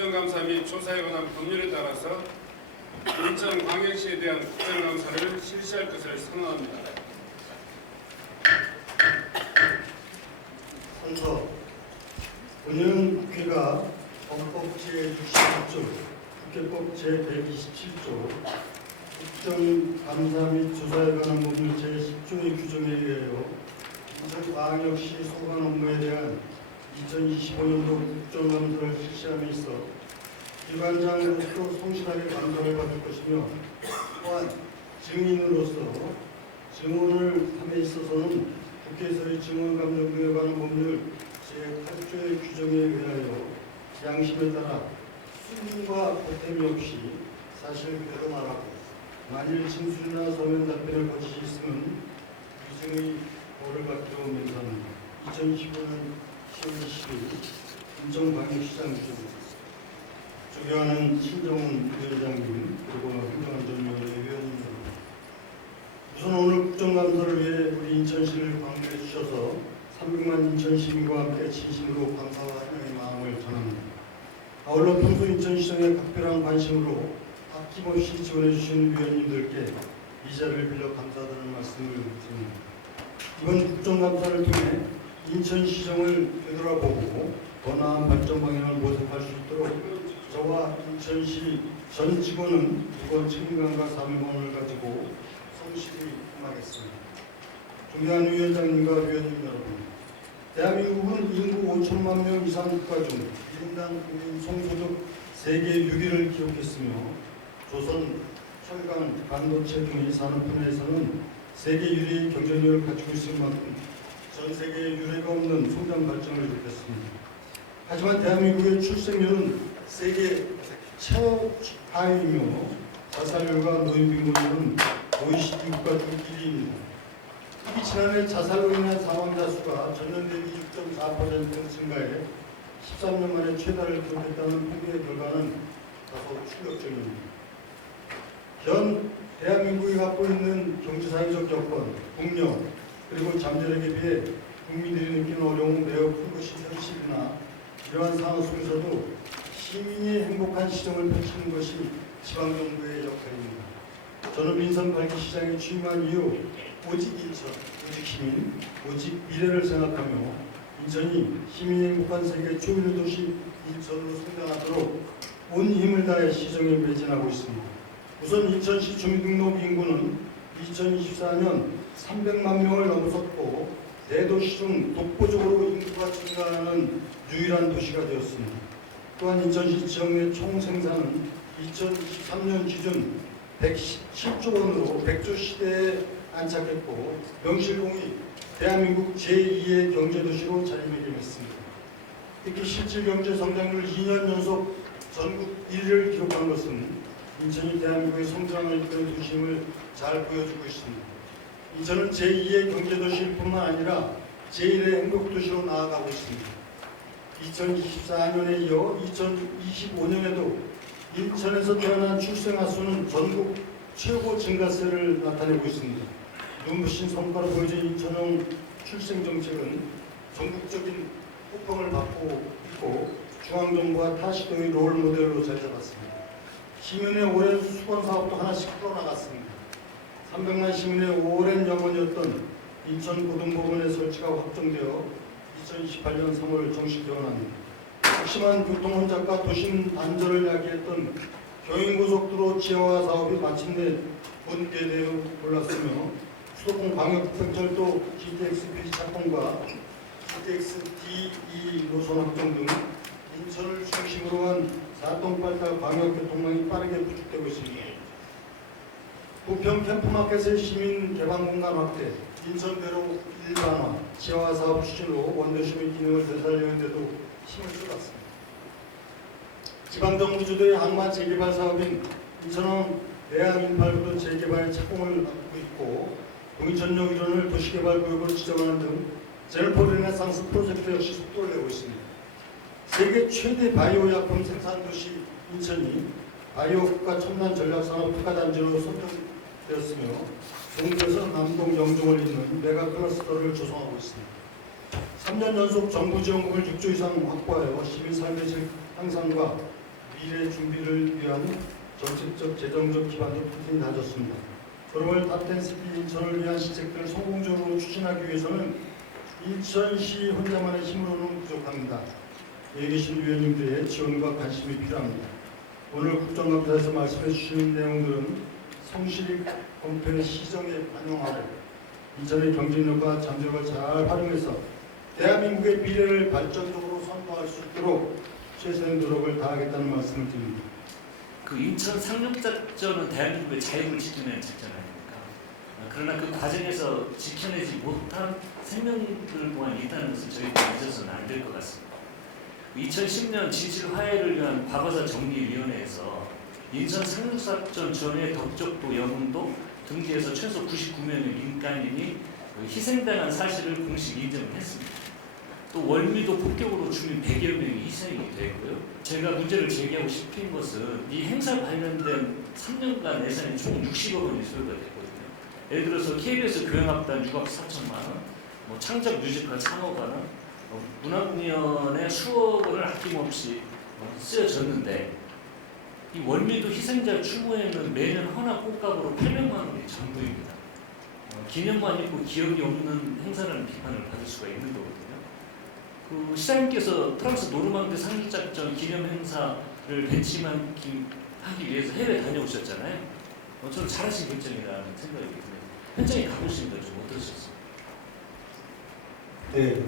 국정감사 및 조사에 관한 법률에 따라서 인천광역시에 대한 국정감사를 실시할 것을 선언합니다. 선서 본회의는 국회가 헌법 제66조, 국회법 제127조, 국정감사 및 조사에 관한 법률 제10조의 규정에 의하여 인천광역시 소관 업무에 대한 2025년도 국정감사를 실시함에 있어 기관장으로서 성실하게 감사를 받을 것이며, 또한 증인으로서 증언을 함에 있어서는 국회에서의 증언감정 등에 관한 법률 제8조의 규정에 의하여 양심에 따라 수긍과 보탬이 없이 사실 그대로 말하고, 만일 진술이나 서면 답변을 거짓이 있으면 위증의 벌을 받기로 맹세합니다. 2015년 10월 20일 인천광역시장 존경하는 신정훈 위원장님, 그리고 행정안전위원회 위원님, 우선 오늘 국정감사를 위해 우리 인천시를 방문해 주셔서 300만 인천 시민과 함께 진심으로 감사와 환영의 마음을 전합니다. 아울러 평소 인천시정에 각별한 관심으로 아낌없이 지원해 주신 위원님들께 이 자리를 빌려 감사드리는 말씀을 드립니다. 이번 국정감사를 통해 인천시정을 되돌아보고 더 나은 발전 방향을 모색할 수 있도록 저와 인천시 전 직원은 이번 책임감과 사명감을 가지고 성실히 임하겠습니다. 존경하는 위원장님과 위원님 여러분, 대한민국은 인구 5천만 명 이상 국가 중 1인당 국민 총소득 세계 6위를 기록했으며, 조선, 철강, 반도체 등의 산업 분야에서는 세계 1위 경쟁력을 갖추고 있을 만큼 전 세계에 유례가 없는 성장 발전을 이룩했습니다. 하지만 대한민국의 출생률은 세계 최하위이며 자살률과 노인 빈곤율은 OECD 국가 중 1위입니다. 특히 지난해 자살로 인한 사망자 수가 전년 대비 6.4% 증가해 13년 만에 최다를 기록했다는 통계 결과는 다소 충격적입니다. 현 대한민국이 갖고 있는 경제사회적 여건, 국력, 그리고 잠재력에 비해 국민들이 느끼는 어려움은 매우 큰 것이 현실이나, 이러한 상황 속에서도 시민이 행복한 시정을 펼치는 것이 지방정부의 역할입니다. 저는 민선 8기 시장에 취임한 이후 오직 인천, 오직 시민, 오직 미래를 생각하며 인천이 시민이 행복한 세계 초유의 도시 인천으로 성장하도록 온 힘을 다해 시정에 매진하고 있습니다. 우선 인천시 주민등록 인구는 2024년 300만 명을 넘어섰고 대도시 중 독보적으로 인구가 증가하는 유일한 도시가 되었습니다. 또한 인천시 지역 내 총생산은 2023년 기준 117조 원으로 백조 시대에 안착했고, 명실공히 대한민국 제2의 경제도시로 자리매김했습니다. 특히 실질 경제 성장률 2년 연속 전국 1위를 기록한 것은 인천이 대한민국의 성장을 이끄는 도심을 잘 보여주고 있습니다. 인천은 제2의 경제도시일 뿐만 아니라 제1의 행복도시로 나아가고 있습니다. 2024년에 이어 2025년에도 인천에서 태어난 출생아 수는 전국 최고 증가세를 나타내고 있습니다. 눈부신 성과를 보여준 인천형 출생정책은 전국적인 호평을 받고 있고, 중앙정부와 타시도의 롤모델로 자리 잡았습니다. 시민의 오랜 수건 사업도 하나씩 풀어나갔습니다. 300만 시민의 오랜 염원이었던 인천고등법원의 설치가 확정되어 2018년 3월 정식 개원합니다. 극심한 교통 혼잡과 도심 단절을 야기했던 경인고속도로 지하화 사업이 마침내 본계되어 올랐으며, 수도권 광역급행철도 GTX-B 착공과 GTX-D2 노선 확정 등 인천을 중심으로 한 4동8달 광역교통망이 빠르게 구축되고 있습니다. 부평 캠프마켓의 시민 개방 공간 확대, 인천대로 일반화, 지하화 사업 추진으로 원도심의 기능을 되살리는데도 힘을 쏟았습니다. 지방정부 주도의 항만 재개발 사업인 인천항 내항189도 재개발 착공을 앞두고 있고, 동인천역 일원을 도시개발구역으로 지정하는 등 제너포 르네상스 프로젝트 역시 속도를 내고 있습니다. 세계 최대 바이오 약품 생산 도시 인천이 바이오 국가 첨단 전략산업 특화단지로 선정되었으며, 동부에서 남동 영종을 잇는 메가 클러스터를 조성하고 있습니다. 3년 연속 정부 지원금을 6조 이상 확보하여 시민 삶의 질 향상과 미래 준비를 위한 정책적, 재정적 기반도 꾸준히 다졌습니다. 그러므로 탑텐시티 인천을 위한 시책들을 성공적으로 추진하기 위해서는 인천시 혼자만의 힘으로는 부족합니다. 여기 계신 위원님들의 지원과 관심이 필요합니다. 오늘 국정감사에서 말씀해 주신 내용들은 성실히 검토의 시정에 반영하고 인천의 경쟁력과 잠재력을 잘 활용해서 대한민국의 미래를 발전적으로 선도할 수 있도록 최선의 노력을 다하겠다는 말씀을 드립니다. 그 인천 상륙작전은 대한민국의 자유를 지켜내는 작전 아닙니까? 그러나 그 과정에서 지켜내지 못한 생명들 또한 있다는 것을 저희가 잊어서는 안 될 것 같습니다. 2010년 진실 화해를 위한 과거사 정리위원회에서 인천 상륙작전 전에 덕적도, 영흥도 등지에서 최소 99명의 민간인이 희생당한 사실을 공식 인정을 했습니다. 또 월미도 폭격으로 주민 100여 명이 희생이 되고요. 제가 문제를 제기하고 싶은 것은 이 행사 관련된 3년간 예산이 총 60억 원이 소요가 됐거든요. 예를 들어서 KBS 교향악단 6억 4천만 원, 창작 뮤지컬 3억 원, 문화공연에 수억 원을 아낌없이 쓰여졌는데 이 월미도 희생자 추모에는 매년 헌화 꽃값으로 800만 원이 전부입니다. 기념관 있고 기억이 없는 행사라는 비판을 받을 수가 있는 거거든요. 그 시장님께서 프랑스 노르망디 상륙작전 기념 행사를 벤치마킹 하기 위해서 해외 다녀오셨잖아요. 저는 잘하신 결정이라는 생각이 듭니다. 현장에 가보신 거 좀 어떠셨어요? 네,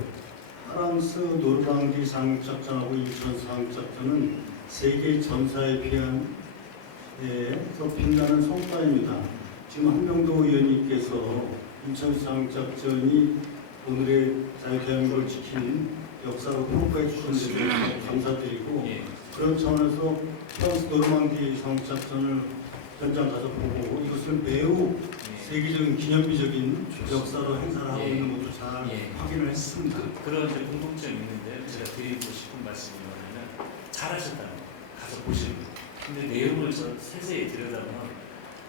프랑스 노르망디 상륙작전하고 인천 상륙작전은 세계 전사에 비해서 빛나는 성과입니다. 지금 한명도 의원님께서 인천 상륙작전이 오늘의 자유대한민국을 지키는 역사로 평가해 주신 데 대해서 감사드리고 그런 차원에서 프랑스 노르망디 상륙작전을 현장 가서 보고 이것을 매우 세계적인 기념비적인 역사로 행사를 하고 있는 것도 잘 확인을 했습니다. 그런 이제 공통점이 있는데 제가 드리고 싶은 말씀이 뭐냐면 잘하셨다는 거 가서 보시는 거. 근데 내용을 저 세세히 들여다보면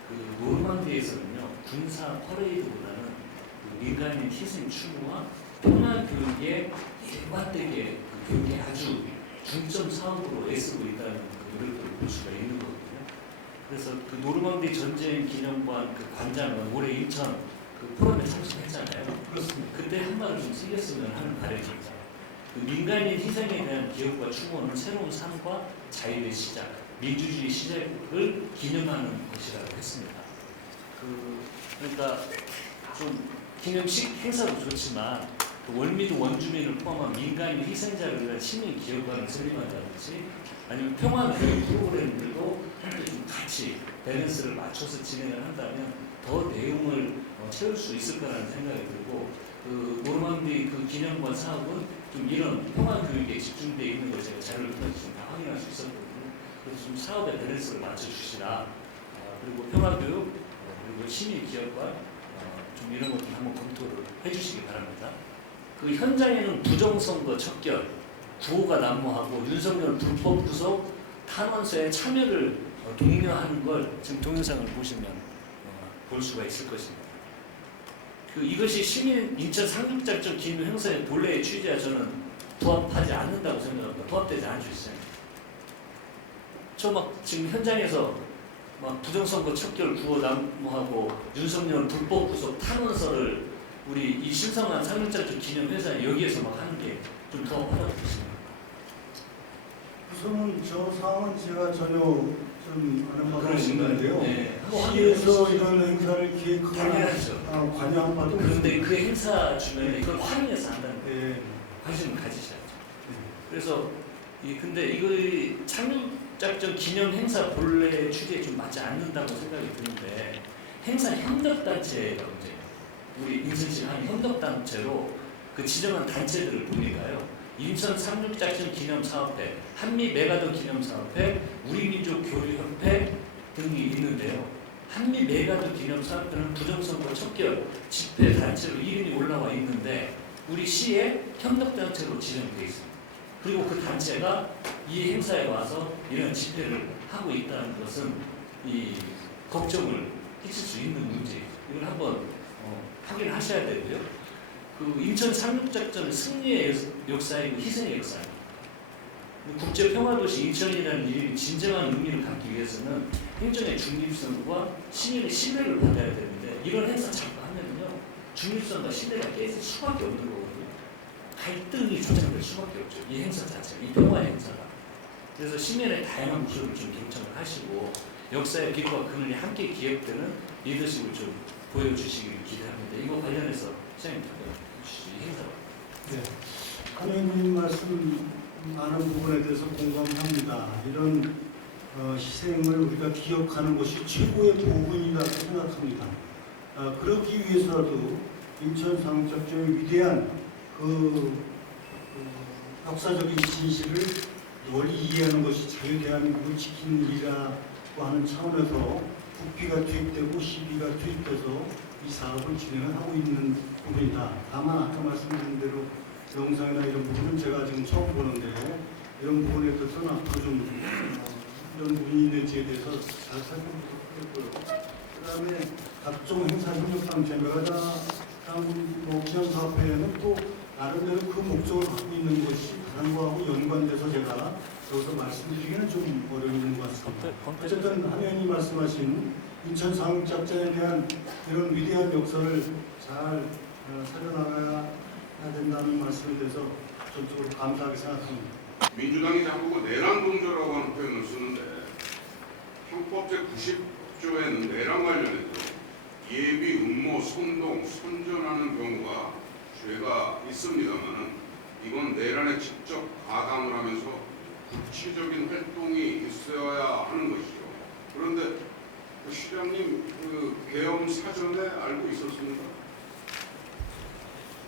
그 노르망디에서는요 군사 퍼레이드보다는 그 민간인 희생 추모와 평화 교육에 일관되게 그 교육에 아주 중점 사업으로 애쓰고 있다는 그 노력을 볼 수가 있는 거거든요. 그래서 그 노르망디 전쟁 기념관 그 관장은 올해 인천 그 포럼에 참석했잖아요. 그렇습니다. 그때 한 말을 좀 새겼으면 하는 바람입니다. 그 민간인 희생에 대한 기억과 추모는 새로운 삶과 자유의 시작, 민주주의 시작을 기념하는 것이라고 했습니다. 그러니까 좀 기념식 행사도 좋지만 그 월미도 원주민을 포함한 민간인 희생자를 위한 시민 기억관을 설립한다든지 아니면 평화 교육 프로그램들도 함께 좀 같이 밸런스를 맞춰서 진행을 한다면 더 내용을 채울 수 있을 거라는 생각이 들고 그 노르망디 그 기념관 사업은 좀 이런 평화 교육에 집중되어 있는 걸 제가 자료를 통해서 좀 다 확인할 수 있었거든요. 그래서 좀 사업의 밸런스를 맞춰주시라. 그리고 평화 교육 그리고 시민 기억관 좀 이런 것들 한번 검토를 해주시기 바랍니다. 그 현장에는 부정선거 척결, 구호가 난무하고 윤석열 불법 구속 탄원서에 참여를 독려하는 걸 지금 동영상을 보시면 볼 수가 있을 것입니다. 그 이것이 시민 인천 상륙작전 기념 행사의 본래의 취지와 저는 부합하지 않는다고 생각합니다. 부합되지 않죠, 시장님. 저 막 지금 현장에서 막 부정선거 척결 구호 난무하고 윤석열 불법 구속 탄원서를 우리 이 신성한 상륙작전 기념 회사에 여기에서 막 하는 게 좀 더 어렵다고 보십니까? 우선은 저 사항은 제가 전혀 좀 아는 바가 없는데요. 네. 시에서 이런 행사를 기획하거나 당연하죠. 관여한 바도 그런데 그 행사 주변에 이걸 활용해서 한다는 거 네. 관심을 가지셔야죠. 그래서 근데 이거 상륙작전 기념 행사 본래 취지에 좀 맞지 않는다고 생각이 드는데 행사 협력단체가 문제예요. 우리 인천시 한 협력단체로 그 지정한 단체들을 보니까요. 인천 상륙작전 기념사업회, 한미메가더 기념사업회, 우리민족교류협회 등이 있는데요. 한미메가더 기념사업회는 부정선거 척결 집회 단체로 이름이 올라와 있는데 우리 시에 협력단체로 지정되어 있습니다. 그리고 그 단체가 이 행사에 와서 이런 집회를 하고 있다는 것은 이 걱정을 끼칠 수 있는 문제예요. 이걸 한번 확인하셔야 되고요. 그 인천 상륙작전은 승리의 역사이고 희생의 역사입니다. 국제 평화도시 인천이라는 이름이 진정한 의미를 갖기 위해서는 행정의 중립성과 시민의 신뢰를 받아야 되는데 이런 행사 자꾸 하면요 중립성과 신뢰가 깨질 수밖에 없는 거거든요. 갈등이 조장될 수밖에 없죠. 이 행사 자체가, 이 평화의 행사가. 그래서 시민의 다양한 모습을 좀 경청을 하시고 역사의 빛과 그늘이 함께 기획되는 리더십을 좀 보여주시길 기대합니다. 이거 관련해서 시장님 이 행사. 네. 한의원님 말씀 많은 부분에 대해서 공감합니다. 이런 희생을 우리가 기억하는 것이 최고의 보훈이라고 생각합니다. 그러기 위해서라도 인천상륙작전의 위대한 역사적인 진실을 널리 이해하는 것이 자유대한민국을 지키는 일이라고 하는 차원에서 국비가 투입되고 시비가 투입돼서 이 사업을 진행을 하고 있는 부분이다. 다만 아까 말씀드린 대로 영상이나 이런 부분은 제가 지금 처음 보는데 이런 부분에 대해서는 앞으로 좀 이런 부분이 있는지에 대해서 잘 살펴보도록 하겠고요. 그 다음에 각종 행사 협력단체 기념사업회는 또 나름대로 그 목적을 갖고 있는 것이 다른 거하고 연관돼서 제가 여기서 말씀드리기는 좀 어려움이 있는 것 같습니다. 어쨌든 한 의원이 말씀하신 인천상륙작전에 대한 이런 위대한 역사를 잘 살려나가야 된다는 말씀에 대해서 전적으로 감사하게 생각합니다. 민주당이 자꾸 내란 동조라고 하는 표현을 쓰는데 헌법 제90조에는 내란 관련해서 예비, 음모, 선동, 선전하는 경우가 죄가 있습니다만은 이건 내란에 직접 가담을 하면서 구체적인 활동이 있어야 하는 것이죠. 그런데 시장님 그 계엄 사전에 알고 있었습니까?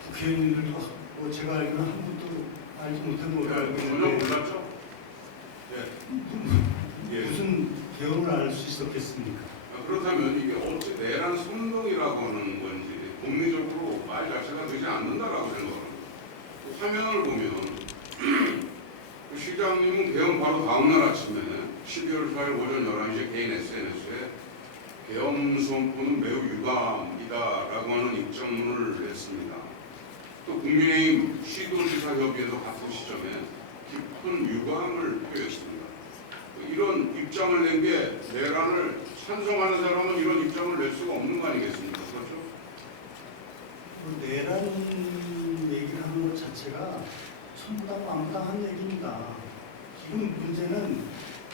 국회의원들도 제가 알기로는 한 분도 알지 못한 걸로 알고 전혀 있는데 몰랐죠? 예. 무슨 계엄을 알 수 있었겠습니까? 그렇다면 이게 어찌 내란 선동이라고 하는 건지 법리적으로 말 자체가 되지 않는다라고 생각합니다. 화면을 보면 그 시장님은 계엄 바로 다음날 아침에 12월 4일 오전 11시에 개인 SNS에 계엄 선포는 매우 유감이다라고 하는 입장문을 냈습니다. 또 국민의힘 시도지사협의회도 같은 시점에 깊은 유감을 표했습니다. 이런 입장을 낸 게 내란을 찬성하는 사람은 이런 입장을 낼 수가 없는 거 아니겠습니까? 그렇죠? 내란 얘기를 하는 것 자체가 전부 다 망당한 얘기입니다. 지금 문제는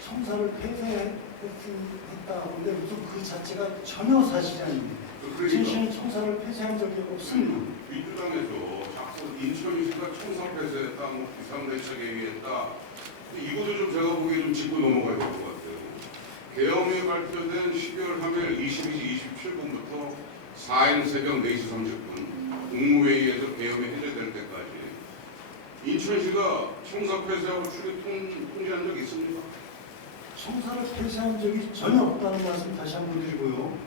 청사를 폐쇄했다. 근데 무슨 그 자체가 전혀 사실이 아닙니다. 인천시는 청사를 폐쇄한 적이 없습니다. 민주당에서 자꾸 인천시가 청사 폐쇄했다, 뭐 비상대책에 의했다. 이것도 좀 제가 보기에 좀 짚고 넘어가야 될 것 같아요. 계엄이 발표된 12월 3일 22시 27분부터 4일 새벽 4시 30분 국무회의에서 계엄이 해제될 때까지 인천시가 청사 폐쇄하고 출입 통제한 적 있습니까? 청사를 폐쇄한 적이 전혀 없다는 말씀 다시 한번 드리고요.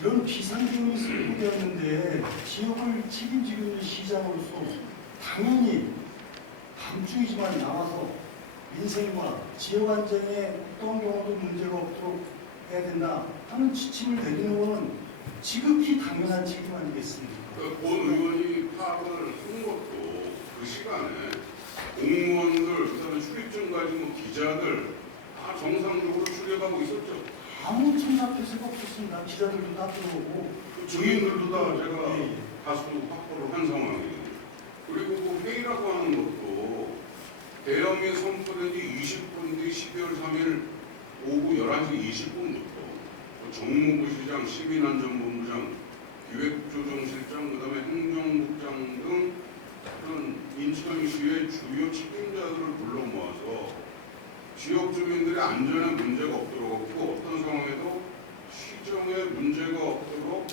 이런 비상계엄이 선포되었는데 지역을 책임지고 있는 시장으로서 당연히 밤중이지만 나와서 민생과 지역 안정에 어떤 경우도 문제가 없도록 해야 된다 하는 지침을 내리는 것은 지극히 당연한 책임 아니겠습니까? 본 의원이 파악을 한 것도 그 시간에 공무원들, 그다음에 출입증 가진 기자들 다 정상적으로 출입하고 있었죠. 아무 청사 폐쇄가 없었습니다. 기자들도 다 들어오고 증인들도 다 제가 예, 예. 다수 확보를 한 상황이에요. 그리고 그 회의라고 하는 것도 계엄이 선포된 지 20분 뒤 12월 3일 오후 11시 20분부터 정무부 시장, 시민안전본부장, 기획조정실장, 그다음에 행정국장 등 그런 인천시의 주요 책임자들을 불러 모아서 지역 주민들의 안전에 문제가 없도록 하고 어떤 상황에도 시정에 문제가 없도록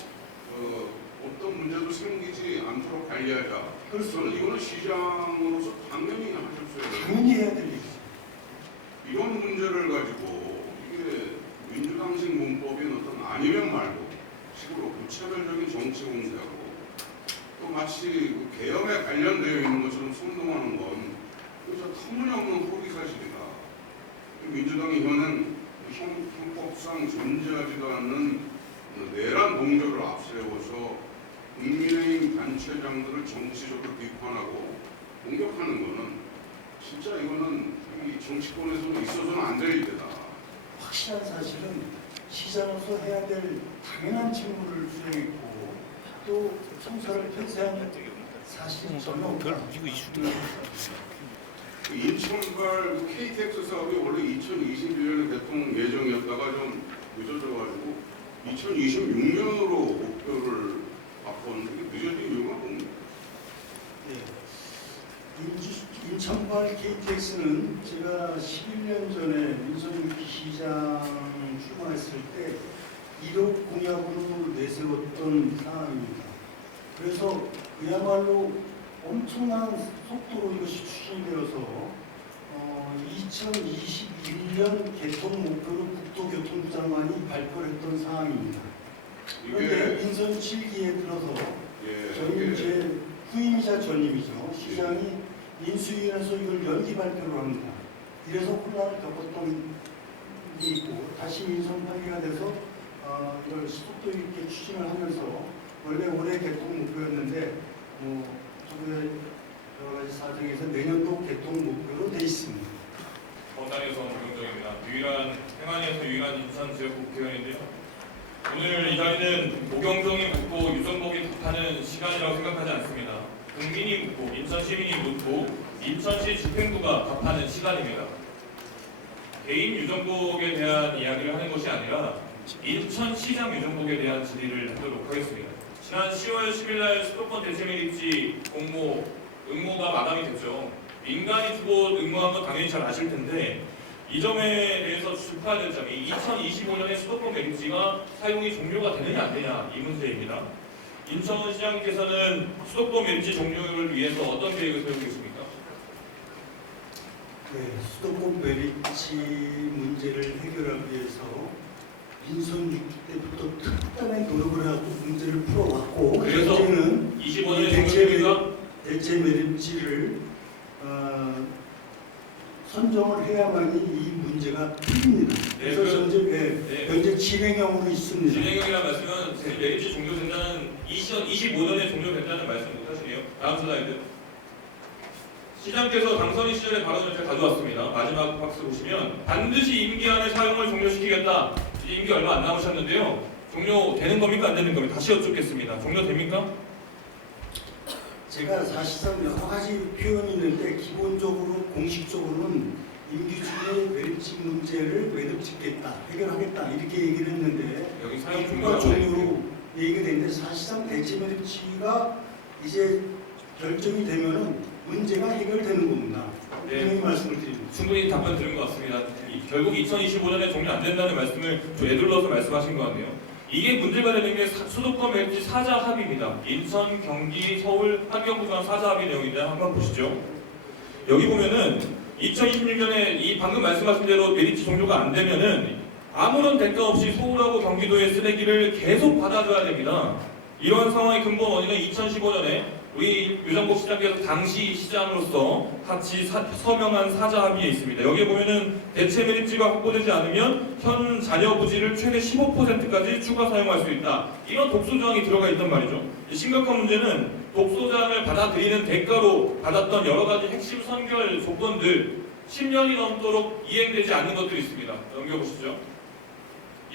어떤 문제도 생기지 않도록 관리하자. 그래서 이거는 시장으로서 당연히 하셨어야 돼요. 당연히 해야 될 일이죠. 이런 문제를 가지고 이게 민주당식 문법인 어떤 아니면 말고 식으로 무차별적인 정치 공세하고 또 마치 그 계엄에 관련되어 있는 것처럼 선동하는 건 그저 터무니없는 허위사실이다. 민주당이 현행 헌법상 존재하지도 않는 내란 동조를 앞세워서 국민의힘 단체장들을 정치적으로 비판하고 공격하는 것은 진짜 이거는 이 정치권에서는 있어서는 안 될 일이다. 확실한 사실은 시장으로서 해야 될 당연한 직무를 수행했고 또 성사를 폐쇄한 사실이 전혀 없다. 인천발 KTX 사업이 원래 2021년에 개통 예정이었다가 좀 늦어져가지고 2026년으로 목표를 바꿨는데 늦어진 이유가 뭡니까? 인천발 KTX는 제가 11년 전에 민선유기 시장 출마했을 때 1억 공약으로 내세웠던 상황입니다. 그래서 그야말로 엄청난 속도로 이것이 추진이 되어서 2021년 개통 목표를 국토교통부 장관이 발표를 했던 상황입니다. 그런데 민선 7기에 들어서 저희 이제 후임이자 전임이죠. 시장이 인수위원회에서 이걸 연기 발표를 합니다. 이래서 혼란을 겪었던 게 있고 다시 민선 8기가 돼서 이걸 속도 있게 추진을 하면서 원래 올해 개통 목표였는데 저의 여러 가지 사정에서 내년도 개통 목표로 돼 있습니다. 거단에서 오경정입니다. 행안위에서 유일한 인천 지역 국회의원인데요. 오늘 이 자리는 오경정이 묻고 유정복이 답하는 시간이라고 생각하지 않습니다. 국민이 묻고 인천 시민이 묻고 인천시 집행부가 답하는 시간입니다. 개인 유정복에 대한 이야기를 하는 것이 아니라 인천시장 유정복에 대한 질의를 하도록 하겠습니다. 지난 10월 10일 날 수도권 대체밀 입지 공모 응모가 마감이 됐죠. 민간이 두고 응모한 건 당연히 잘 아실 텐데 이 점에 대해서 짚어야 될 점이 2025년에 수도권 매립지가 사용이 종료가 되느냐 안 되냐 이 문제입니다. 인천시장께서는 수도권 매립지 종료를 위해서 어떤 계획을 세우고 계십니까? 네, 수도권 매립지 문제를 해결하기 위해서 민선 6기 때부터 특단의 노력을 하고 문제를 풀어왔고 그래서 현재는 25년에 종료됩니까? 대체 매립지를 선정을 해야만이 이 문제가 풀립니다. 네, 그래서 현재 진행형으로 있습니다. 진행형이라는 말씀은 매립지 종료된다는 2025년에 종료된다는 말씀 못 하시네요. 다음 슬라이드. 시장께서 당선인 시절의 발언을 제가 가져왔습니다. 마지막 박스 보시면 반드시 임기 안에 사용을 종료시키겠다. 이제 임기 얼마 안 남으셨는데요. 종료되는 겁니까? 안 되는 겁니까? 다시 여쭙겠습니다. 종료됩니까? 제가 사실상 여러 가지 표현이 있는데 기본적으로 공식적으로는 임기 중에 매립지 문제를 매듭짓겠다, 해결하겠다 이렇게 얘기를 했는데 여기 사용 휴가 종료가 종료로 얘기가 되는데 사실상 대체 매립지가 이제 결정이 되면은 문제가 해결되는 겁니다. 네. 분명히 말씀을 드립니다. 충분히 답변 드린 것 같습니다. 결국 2025년에 종료 안 된다는 말씀을 좀 애둘러서 말씀하신 것 같네요. 이게 문제가 되는 게 수도권 매립지 사자 합의입니다. 인천, 경기, 서울, 환경부장 사자 합의 내용인데 한번 보시죠. 여기 보면은 2026년에 이 방금 말씀하신 대로 매립지 종료가 안 되면은 아무런 대가 없이 서울하고 경기도의 쓰레기를 계속 받아줘야 됩니다. 이러한 상황의 근본 원인은 2015년에 우리 유정복 시장께서 당시 시장으로서 같이 서명한 사자 합의에 있습니다. 여기에 보면은 대체 매립지가 확보되지 않으면 현 잔여 부지를 최대 15%까지 추가 사용할 수 있다. 이런 독소조항이 들어가 있단 말이죠. 심각한 문제는 독소조항을 받아들이는 대가로 받았던 여러 가지 핵심 선결 조건들 10년이 넘도록 이행되지 않는 것들이 있습니다. 넘겨보시죠.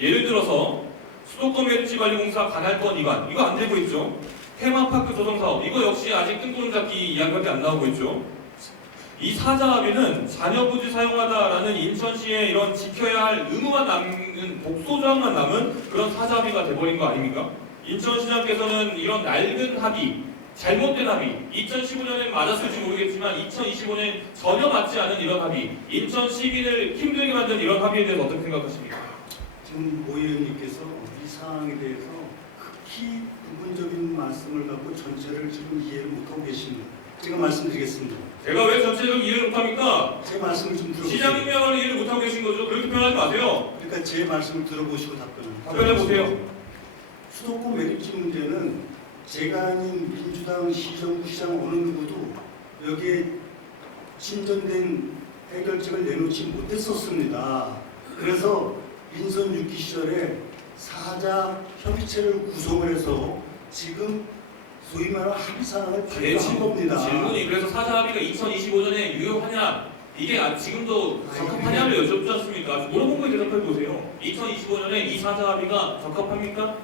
예를 들어서 수도권 매립지 관리공사 관할권 이관 이거 안 되고 있죠. 테마파크 조성 사업 이거 역시 아직 뜬구름 잡기 이야기밖에 안 나오고 있죠. 이 사자 합의는 잔여 부지 사용하다라는 인천시의 이런 지켜야 할 의무만 남는 독소조항만 남은 그런 사자 합의가 돼버린 거 아닙니까? 인천시장께서는 이런 낡은 합의, 잘못된 합의, 2015년엔 맞았을지 모르겠지만 2025년 전혀 맞지 않은 이런 합의, 인천 시민을 힘들게 만든 이런 합의에 대해서 어떻게 생각하십니까? 지금 오 의원님께서 이 사항에 대해서 극히 부분적인 말씀을 갖고 전체를 지금 이해를 못하고 계십니다. 제가 말씀드리겠습니다. 제가 왜 전체적인 이해를 못합니까? 제 말씀을 좀 들어보세요. 시장님이야말로 이해를 못하고 계신 거죠. 그렇게 표현하지 마세요. 그러니까 제 말씀을 들어보시고 답변해보세요. 수도권 매립지 문제는 제가 아닌 민주당 시정부 시장 어느 누구도 여기에 진전된 해결책을 내놓지 못했었습니다. 그래서 민선 6기 시절에 사자 협의체를 구성을 해서 지금 소위 말하는 합의 사항을 제 발표한 겁니다. 질문이 그래서 사자 합의가 2025년에 유효하냐? 이게 지금도 적합하냐를 여쭙지 않습니까? 물어본 거에 대답해 보세요. 2025년에 이 사자 합의가 적합합니까?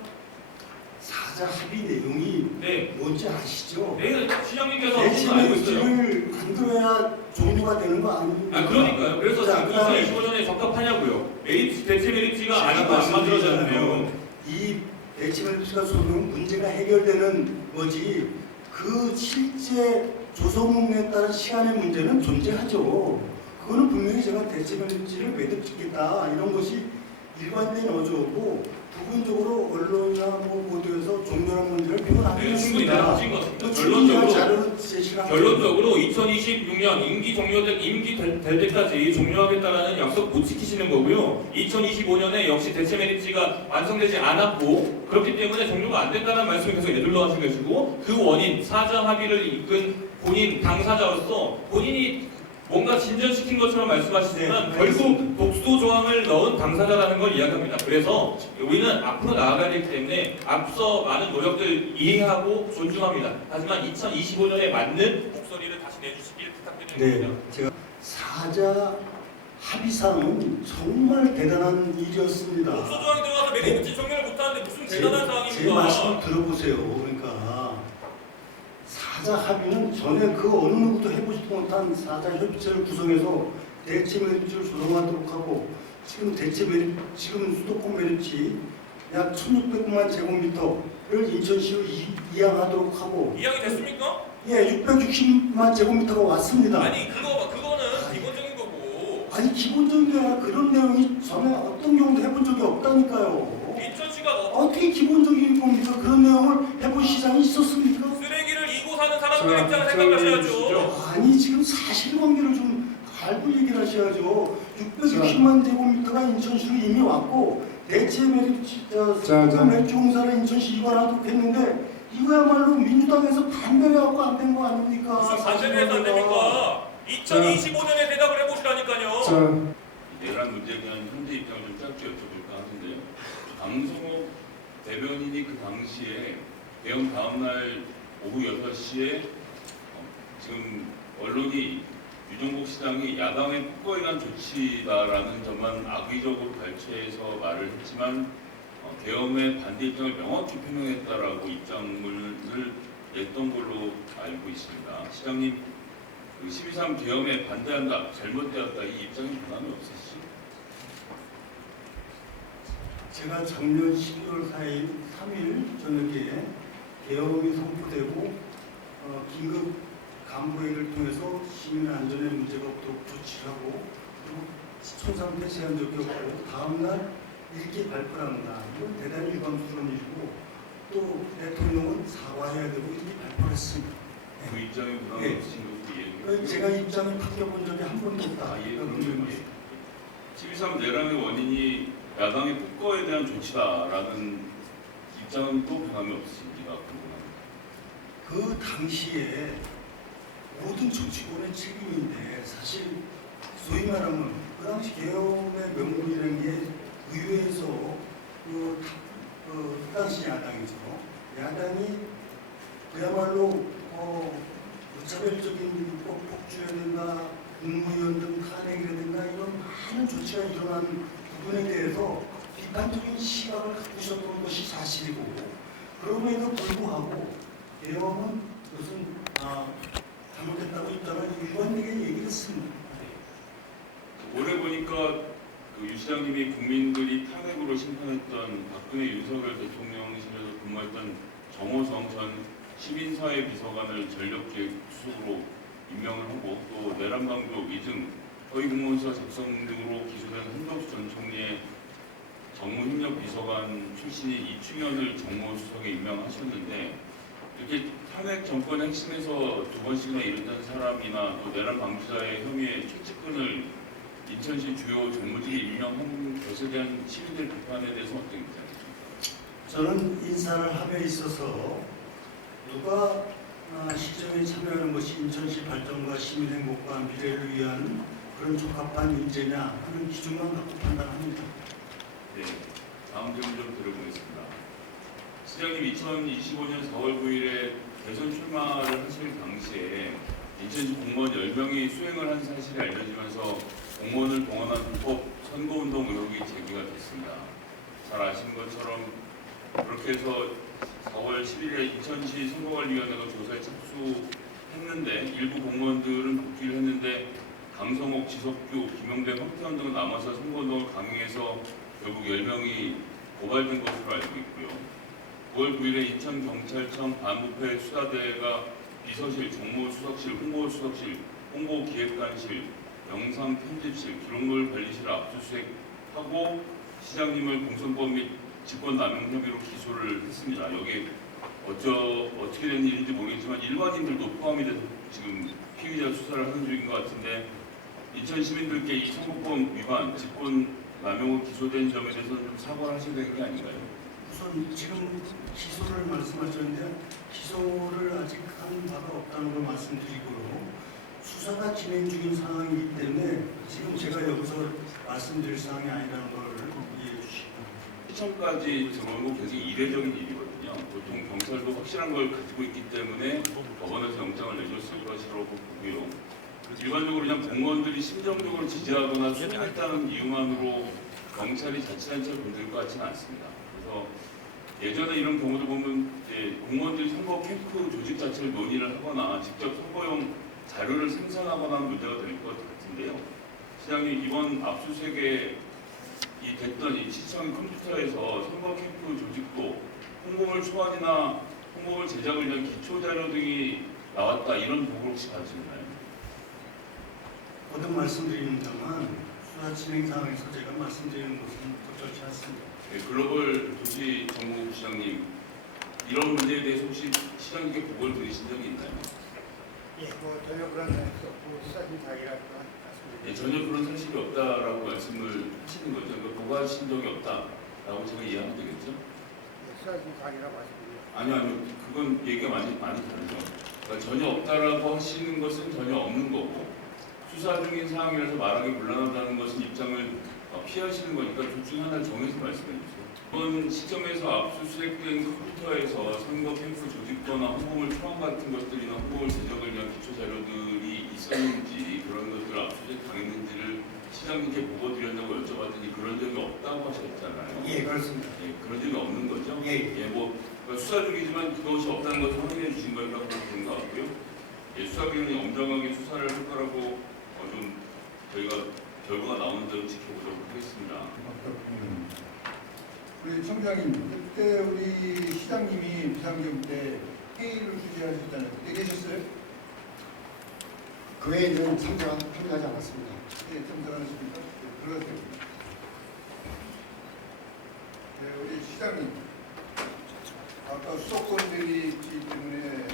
사자 합의 내용이 네. 뭔지 아시죠? 네, 시장님께서 혹시 알고 있어요? 대치매립지를 만들어야 종료가 되는 거 아닙니까? 그러니까요. 그래서 자, 그다음에 2025년에 적합하냐고요. 대체 메리지가 아니고 안 만들어졌네요. 이 대치매립지가 소송은 문제가 해결되는 거지 그 실제 조성에 따른 시간의 문제는 존재하죠. 그거는 분명히 제가 대치매립지를 매듭 짓겠다 이런 것이 일관된 어조고 부분적으로 언론이나 보도에서 종료한 문제를 표현하는 네, 충분히 나눠진 것 같습니다. 결론적으로 2026년 임기 될 때까지 종료하겠다라는 약속 못 지키시는 거고요. 2025년에 역시 대체 메리지가 완성되지 않았고 그렇기 때문에 종료가 안 된다는 말씀을 계속 되돌려 하신 것이고 그 원인 사자 합의를 이끈 본인 당사자로서 본인이 뭔가 진전시킨 것처럼 말씀하시지만 결국 독소 조항을 넣은 당사자라는 걸 이야기합니다. 그래서 우리는 앞으로 나아가야 되기 때문에 앞서 많은 노력들 이해하고 존중합니다. 하지만 2025년에 맞는 목소리를 다시 내주시길 부탁드립니다. 네, 제가 사자 합의사항은 정말 대단한 일이었습니다. 독소 조항이 들어가서 메리트 종료를 못하는데 무슨 대단한 제 사항입니까? 말씀을 들어보세요. 그러니까 사자 합의는 전에 그 어느 누구도 해보지도 못한 사자 협의체를 구성해서 대체 메리트를 조성하도록 하고 지금 지금 수도권 메리트 약 1,600만 제곱미터를 인천시로 이양하도록 하고 이양이 됐습니까? 예, 660만 제곱미터가 왔습니다. 아니 그거는 기본적인 거고 아니 기본적인 게 아니라 그런 내용이 전에 어떤 경우도 해본 적이 없다니까요. 인천시가 어떻게 기본적인 겁니까? 그런 내용을 해볼 시장이 있었습니까? 쓰레기를 이고 사는 사람들 자, 입장을 생각하셔야죠. 생각하셔야죠. 아니 지금 사실관계를 좀 알고 얘기를 하셔야죠. 660만 제곱미터가 인천시로 이미 왔고 대체 메리트 공사를 인천시 이관하도록 했는데 이거야말로 민주당에서 반대를 갖고 안 된 거 아닙니까? 무슨 반대를 해서 안 됩니까? 2025년에 대답을 해보시라니까요. 자, 내란 문제에 대한 현재 입장을 좀 짧게 여쭤볼까 하는데요. 강성호 대변인이 그 당시에 대응 다음날 오후 6시에 지금 언론이 유정복 시장이 야당의 폭거에 대한 조치다라는 점만 악의적으로 발췌해서 말을 했지만 계엄의 반대 입장을 명확히 표명했다라고 입장문을 냈던 걸로 알고 있습니다. 시장님, 그 12.3 계엄에 반대한다, 잘못되었다 이 입장에 변함이 없으시죠? 제가 작년 12월 3일 저녁에 계엄이 선포되고 긴급 간부회의를 통해서 시민 안전에 문제가 없도록 조치를 하고 그리고 시청상태 제한 적이 없고 다음날 이렇게 발표를 합니다. 이건 대단히 유감스러운 일이고 또 대통령은 사과해야 되고 이렇게 발표를 했습니다. 그 입장에 변함이 네. 없으신 것도 이해해요. 제가 입장을 바뀌어본 적이 한 번도 없다. 예, 그럼요. 12.3 내란의 원인이 야당의 폭거에 대한 조치다라는 입장은 또 변함이 없으신지가 궁금합니다. 그 당시에 모든 정치권의 책임인데 사실 소위 말하면 그 당시 계엄의 명분이라는 게 의회에서 그 당시 야당이죠. 야당이 그야말로 무차별적인 법 폭주라든가 국무위원 등 탄핵이라든가 이런 많은 조치가 일어난 부분에 대해서 비판적인 시각을 갖고 있었던 것이 사실이고 그럼에도 불구하고 계엄은 무슨 잘못했다고 입장을 일관되게 얘기를 했습니다. 올해 보니까 그 유 시장님이 국민들이 탄핵으로 심판했던 박근혜 윤석열 대통령실에서 근무했던 정호성 전 시민사회 비서관을 전력기획수석으로 임명을 하고 또 내란방조 위증 허위공문서 작성 등으로 기소된 한덕수 전 총리의 정무협력 비서관 출신인 이충현을 정무수석에 임명하셨는데 이렇게 탄핵 정권 핵심에서 2번씩이나 일했던 사람이나 또 내란 방지자의 혐의의 최측근을 인천시 주요 정무직에 임명한 것에 대한 시민들 비판에 대해서 어떤 입장이십니까? 저는 인사를 함에 있어서 누가 시정에 참여하는 것이 인천시 발전과 시민 행복과 미래를 위한 그런 적합한 인재냐 하는 기준만 갖고 판단합니다. 네, 다음 질문 좀 드려보겠습니다. 시장님 2025년 4월 9일에 대선 출마를 하실 당시에 인천시 공무원 10명이 수행을 한 사실이 알려지면서 공무원을 동원한 불법 선거운동 의혹이 제기가 됐습니다. 잘 아시는 것처럼 그렇게 해서 4월 10일에 인천시 선거관리위원회가 조사에 착수했는데 일부 공무원들은 복귀를 했는데 강성옥, 지석규, 김용대, 황태원 등은 남아서 선거운동을 강행해서 결국 10명이 고발된 것으로 알고 있고요. 9월 9일에 인천경찰청 반부패 수사대가 비서실, 정무수석실, 홍보수석실, 홍보기획관실, 영상편집실, 기록물 관리실을 압수수색하고 시장님을 공선법 및 직권남용 혐의로 기소를 했습니다. 여기 어떻게 된 일인지 모르겠지만 일반인들도 포함이 돼서 지금 피의자 수사를 하는 중인 것 같은데 인천 시민들께 이 선거법 위반, 직권남용으로 기소된 점에 대해서는 좀 사과를 하셔야 되는 게 아닌가요? 우선 지금 기소를 말씀하셨는데 기소를 아직 한 바가 없다는 걸 말씀드리고요. 수사가 진행 중인 상황이기 때문에 지금 제가 여기서 말씀드릴 사항이 아니라는 걸 이해해 주시기 바랍니다. 시청까지 들어오는 건 굉장히 이례적인 일이거든요. 보통 경찰도 확실한 걸 가지고 있기 때문에 법원에서 영장을 내줬을 것이라고 보고요. 일반적으로 그냥 공무원들이 심정적으로 지지하거나 수행했다는 이유만으로 경찰이 자치단체를 건들 것 같지는 않습니다. 그래서 예전에 이런 경우도 보면 공무원들이 선거 캠프 조직 자체를 논의를 하거나 직접 선거용 자료를 생산하거나 하는 문제가 될 것 같은데요. 시장님 이번 압수수색에 이 됐던 이 시청 컴퓨터에서 선거 캠프 조직도 홍보물 초안이나 홍보물 제작을 위한 기초 자료 등이 나왔다 이런 보고를 혹시 가지셨나요? 거듭 말씀드립니다만 수사 진행 상황에서 제가 말씀드리는 것은 적절치 않습니다. 네, 글로벌 도시 정국 시장님 이런 문제에 대해서 혹시 시장님께 보고를 드리신 적이 있나요? 예, 전혀 그런 사실이 없고 수사진 자기라고 말씀드립니다. 네, 전혀 그런 사실이 없다라고 말씀을 하시는 거죠. 그러니까 보고하신 적이 없다라고 제가 이해하면 되겠죠? 예, 수사진 자기라고 말씀드립니다. 아니요. 그건 얘기가 많이 다르죠. 그러니까 전혀 없다라고 하시는 것은 전혀 없는 거고 수사 중인 사항이라서 말하기 곤란하다는 것은 입장을 피하시는 거니까 둘 중 하나를 정해서 말씀해 주세요. 이번 시점에서 압수수색된 컴퓨터에서 선거 캠프 조직거나 홍보물 초안 같은 것들이나 홍보물 제작을 위한 기초 자료들이 있었는지 그런 것들을 압수수색 당했는지를 시장님께 보고 드렸냐고 여쭤봤더니 그런 적이 없다고 하셨잖아요. 예, 그렇습니다. 예, 그런 적이 없는 거죠? 예. 그러니까 수사 중이지만 그것이 없다는 것을 확인해 주신 거니까 그렇게 된 것 같고요. 예, 수사기관이 엄정하게 수사를 할 거라고 좀 저희가 결과가 나오는 대로 지켜보도록 하겠습니다. 우리 청장님, 그때 우리 시장님이 비상경 때 회의를 주재하셨잖아요. 그때 계셨어요? 그 회의는 참여하지 않았습니다. 예, 참석하셨습니까? 네, 들어가세요. 네, 우리 시장님, 아까 수도권들이 때문에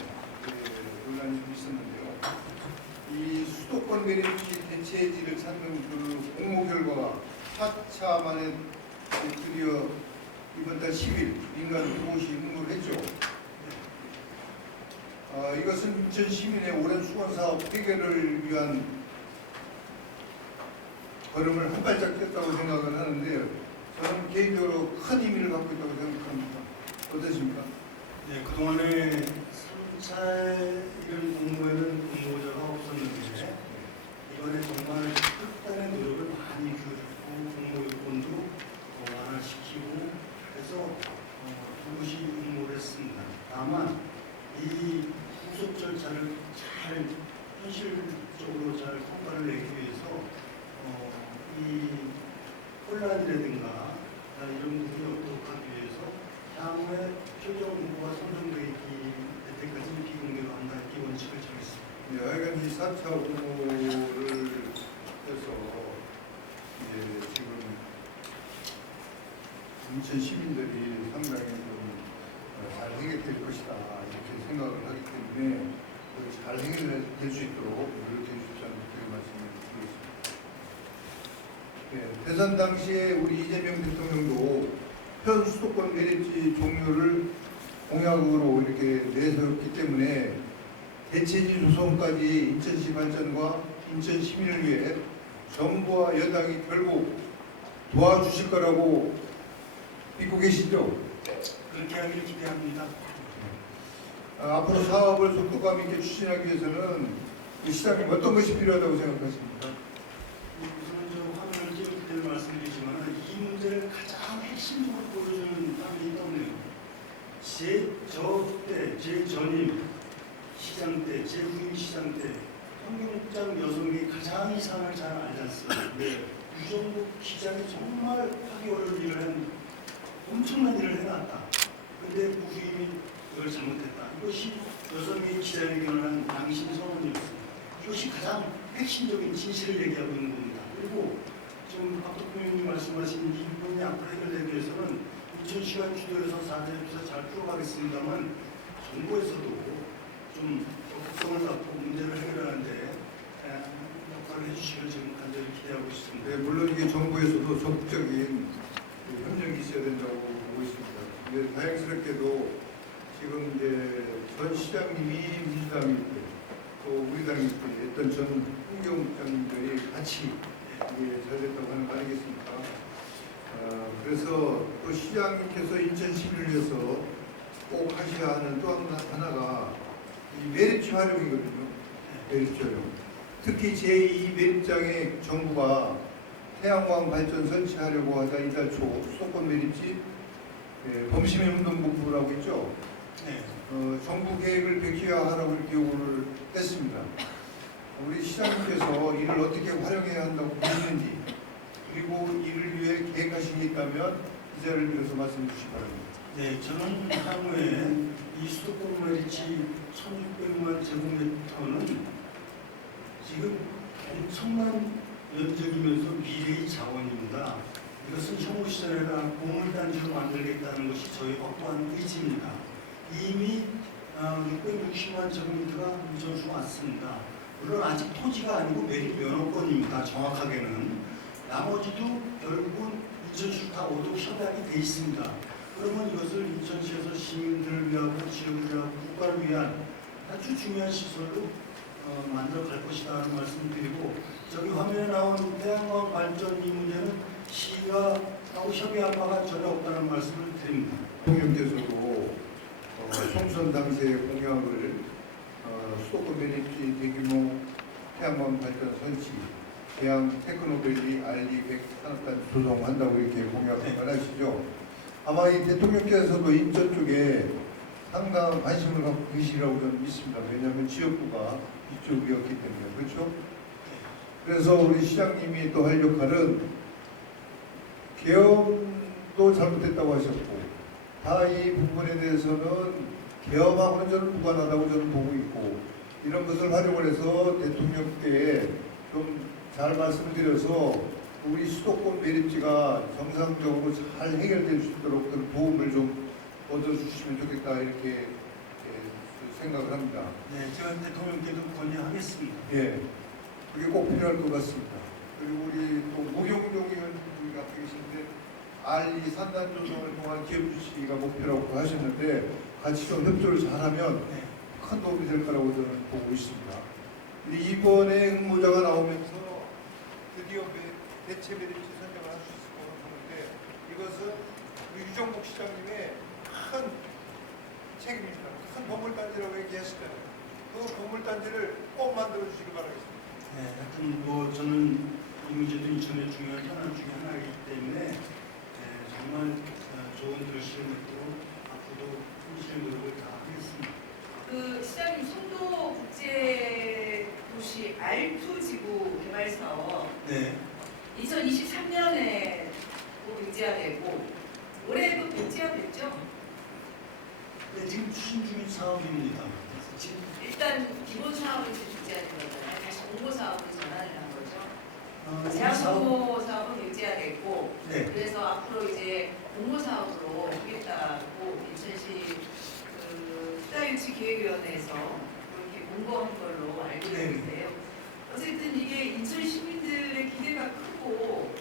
논란이 좀 있었는데요. 이 수도권 메리트 대체지를 찾는 그 공모 결과가 4차 만에 드디어 이번 달 10일 민간 공시 공모를 했죠. 이것은 인천 시민의 오랜 수건 사업 해결을 위한 걸음을 한 발짝 뗐다고 생각을 하는데 저는 개인적으로 큰 의미를 갖고 있다고 생각합니다. 어떠십니까? 네, 그동안에 3차 이런 공모에는 공모자가 없었는데 이번에 정말 극단의 노력을 많이 기울였고 공모 요건도 완화시키고 그래서 두곳이 공모를 했습니다. 다만 이 후속 절차를 잘 현실적으로 잘 성과를 내기 위해서 이 혼란이라든가 이런 부분이 없도록 하기 위해서 향후에 최종 후보가 선정되기 때까지는 비공개로 한다 이 원칙을 정했습니다. 네, 하여간 이 4차 공모를 해서 지금 인천 시민들이 상당히 좀 잘 해결될 것이다 이렇게 생각을 하기 때문에 잘 해결될 수 있도록 노력해 주십사는 그렇게 말씀을 드리겠습니다. 네, 대선 당시에 우리 이재명 대통령도 현 수도권 메리트 종료를 공약으로 이렇게 내세웠기 때문에 대체지 조성까지 인천시 발전과 인천 시민을 위해 정부와 여당이 결국 도와주실 거라고 믿고 계시죠? 그렇게 하기를 기대합니다. 앞으로 사업을 속도감 있게 추진하기 위해서는 시장님 어떤 것이 필요하다고 생각하십니까? 우선 저 화면을 찍을 때 말씀드리지만 이 문제를 가장 핵심적으로 보여주는 사람이 있다고요. 제 전임 시장 때, 제 후임 시장 때 환경장 여성이 가장 이 상황을 잘 알지 않습니까? 유정국 기장이 정말 하기 어려운 일을 한 엄청난 일을 해놨다. 근데 그 후임이 이걸 잘못했다. 이것이 여성이 기자회견을 한 당신 선언이었습니다. 이것이 가장 핵심적인 진실을 얘기하고 있는 겁니다. 그리고 지금 박 대통령님 말씀하신 이 부분이 앞으로 해결되기 위해서는 2000시간 주도해서 4대 조사 잘 풀어가겠습니다만 정부에서도 좀 적극성을 갖고 문제를 해결하는데 역할을 해주시길 지금 간절히 기대하고 있습니다. 네, 물론 이게 정부에서도 적극적인 협력이 있어야 된다고 보고 있습니다. 근데 다행스럽게도 지금 이제 전 시장님이 민주당일 때, 또 우리 당일 때 했던 전 환경국장님들이 같이 이게 잘 됐다고 하는 거 아니겠습니까? 그래서 또 시장님께서 인천시를 위해서 꼭 하셔야 하는 또 하나가 이 메리츠 활용이거든요. 메리츠 활용. 특히 제2 메리츠장의 정부가 태양광 발전 설치하려고 하자 이달 초 수도권 메리츠 범시민 운동본부라고 있죠. 네. 정부 계획을 백지화하라고 이렇게 요구를 했습니다. 우리 시장님께서 이를 어떻게 활용해야 한다고 보시는지, 그리고 이를 위해 계획하신 게 있다면 이 자리를 빌어서 말씀해 주시기 바랍니다. 네, 저는 향후에 이 수도권 메리츠 1600만 제곱미터는 지금 엄청난 면적이면서 미래의 자원입니다. 이것은 향후 시절에다 공물단지로 만들겠다는 것이 저희 확고한 의지입니다. 이미 660만 제곱미터가 인천수 왔습니다. 물론 아직 토지가 아니고 매립 면허권입니다. 정확하게는. 나머지도 결국은 인천수 다 오도록 협약이 돼 있습니다. 그러면 이것을 인천시에서 시민들을 위하고 지역을 위하고 국가를 위한 아주 중요한 시설로 만들어 갈 것이라는 말씀을 드리고, 저기 화면에 나온 태양광 발전 이 문제는 시가 하고 협의한 바가 전혀 없다는 말씀을 드립니다. 대통령께서도 총선 당시의 공약을 수도권 메리츠 대규모 태양광 발전 설치, 대양 테크노밸리 RD100 산업단지 조성한다고 이렇게 공약을 하시죠. 아마 이 대통령께서도 인천 쪽에 상당한 관심을 갖고 계시라고 저는 믿습니다. 왜냐하면 지역구가 이쪽이었기 때문에. 그렇죠? 그래서 우리 시장님이 또 할 역할은 계엄도 잘못됐다고 하셨고, 다 이 부분에 대해서는 계엄하고는 저는 무관하다고 저는 보고 있고, 이런 것을 활용을 해서 대통령께 좀 잘 말씀드려서 우리 수도권 메리츠가 정상적으로 잘 해결될 수 있도록 그런 도움을 좀 얻어주시면 좋겠다 이렇게 생각을 합니다. 네, 제가 대통령께도 건의하겠습니다. 예, 그게 꼭 필요할 것 같습니다. 그리고 우리 또 무경용 의원님이 앞에 계신데 R2 산단 조성을 통한 기업 주시기가 목표라고 하셨는데 같이 좀 협조를 잘하면 큰 도움이 될 거라고 저는 보고 있습니다. 이번에 응모자가 나오면서 드디어 대체 메리츠 선정을 할 수 있을 것 같은데, 이것은 우리 유정국 시장님의 큰 책임입니다. 큰 건물단지라고 얘기하시잖아요. 그 건물단지를 꼭 만들어주시기 바라겠습니다. 네, 하여튼 뭐 저는 이 문제도 인천의 중요한 현안 중에 하나이기 때문에 정말 좋은 결실을 맺도록 앞으로도 충실한 노력을 다하겠습니다. 그 시장님, 송도 국제도시 R2 지구 개발 사업 네, 2023년에 백지화되고 올해도 백지화됐죠? 네, 지금 추진 중인 사업입니다. 지금 일단 기본 사업을 백지화된 거잖아요. 다시 공모 사업으로 전환을 한 거죠. 이 사업, 공모 사업은 백지화됐고, 네, 그래서 앞으로 이제 공모 사업으로 하겠다고 인천시 수다유치기획위원회에서 그렇게 공고한 걸로 알고 네. 있는데요. 어쨌든 이게 인천 시민들의 기대가 크고,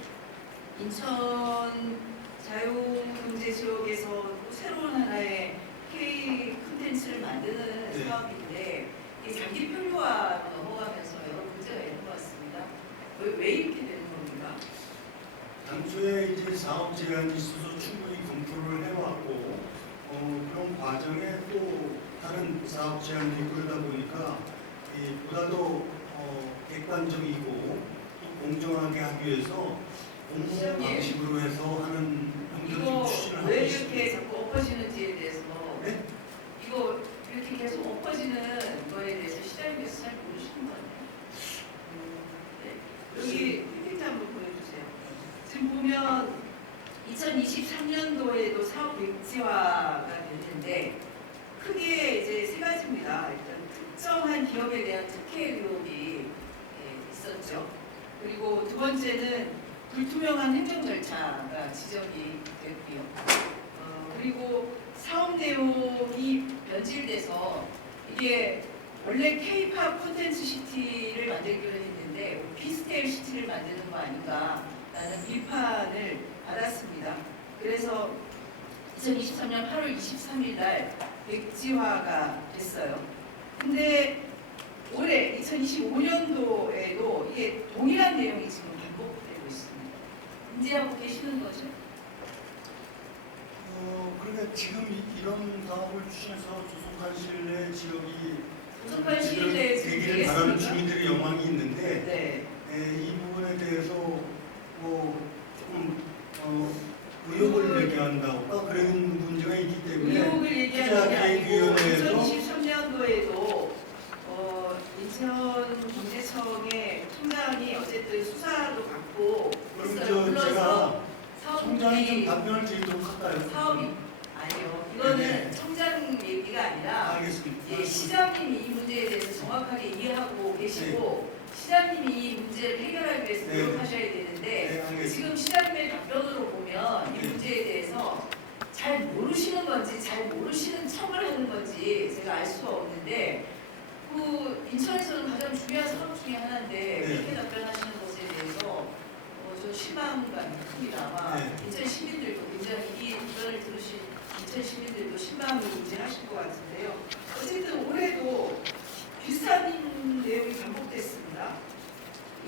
인천 자유경제지역에서 또 새로운 하나의 K 콘텐츠를 만드는 네. 사업인데, 이게 장기 편류화로 넘어가면서 여러 문제가 있는 것 같습니다. 왜 이렇게 되는 겁니까? 당초에 이제 사업 제안이 있어서 충분히 검토를 해왔고, 그런 과정에 또 다른 사업 제안도 있고 그러다 보니까 보다 더 객관적이고 또 공정하게 하기 위해서 공모 방식으로 해서 하는 형태를 좀 이거 추진을 하고 왜 있습니다. 이렇게 자꾸 엎어지는지에 대해서 네? 이거 이렇게 계속 엎어지는 거에 대해서 시장님께서 잘 모르시는 거 같아요. 네. 여기 PPT 한번 보여주세요. 지금 보면 2023년도에도 사업 백지화가 됐는데 크게 이제 세 가지입니다. 일단 특정한 기업에 대한 특혜 의혹이 있었죠. 그리고 두 번째는 불투명한 행정 절차가 지적이 됐고요. 그리고 사업 내용이 변질돼서 이게 원래 K-팝 콘텐츠 시티를 만들기로 했는데 오피스텔 시티를 만드는 거 아닌가라는 비판을 받았습니다. 그래서 2023년 8월 23일 날 백지화가 됐어요. 근데 올해 2025년도에도 이게 동일한 내용이 지금 반복되고 있습니다. 인지하고 계시는 거죠? 그러니까 지금 이런 사업을 추진해서 조선관실 내 지역이 조선관실 내에 지금 되기를 바라는 되겠습니까? 주민들의 영망이 있는데 네. 이 부분에 대해서 조금 의혹을 제기한다고 그런 문제가 있기 때문에 의혹을 얘기하는 게 아니고 투자기획위원회에서 2023년도에도 인천경제청의 총장이 어쨌든 수사도 받고 했어요. 그럼 제가 사업 총장이 좀 답변을 드리도록 할까요? 사업이 아니요. 이거는 네. 청장 얘기가 아니라 알겠습니다. 예, 시장님이 이 문제에 대해서 정확하게 이해하고 계시고 시장님이 이 문제를 해결하기 위해서 네. 노력하셔야 되는데 네, 알겠습니다. 지금 시장님의 답변으로 보면 이 네. 문제에 대해서 잘 모르시는 건지 잘 모르시는 척을 하는 건지 제가 알 수가 없는데 그 인천에서는 가장 중요한 사업 중에 하나인데 네. 이렇게 답변하시는 것에 대해서 좀 실망감이 큽니다. 아마 네. 인천 시민들도 굉장히 이 답변을 들으신 인천 시민들도 실망이 무지하실 것 같은데요. 어쨌든 올해도 비슷한 내용이 반복됐습니다.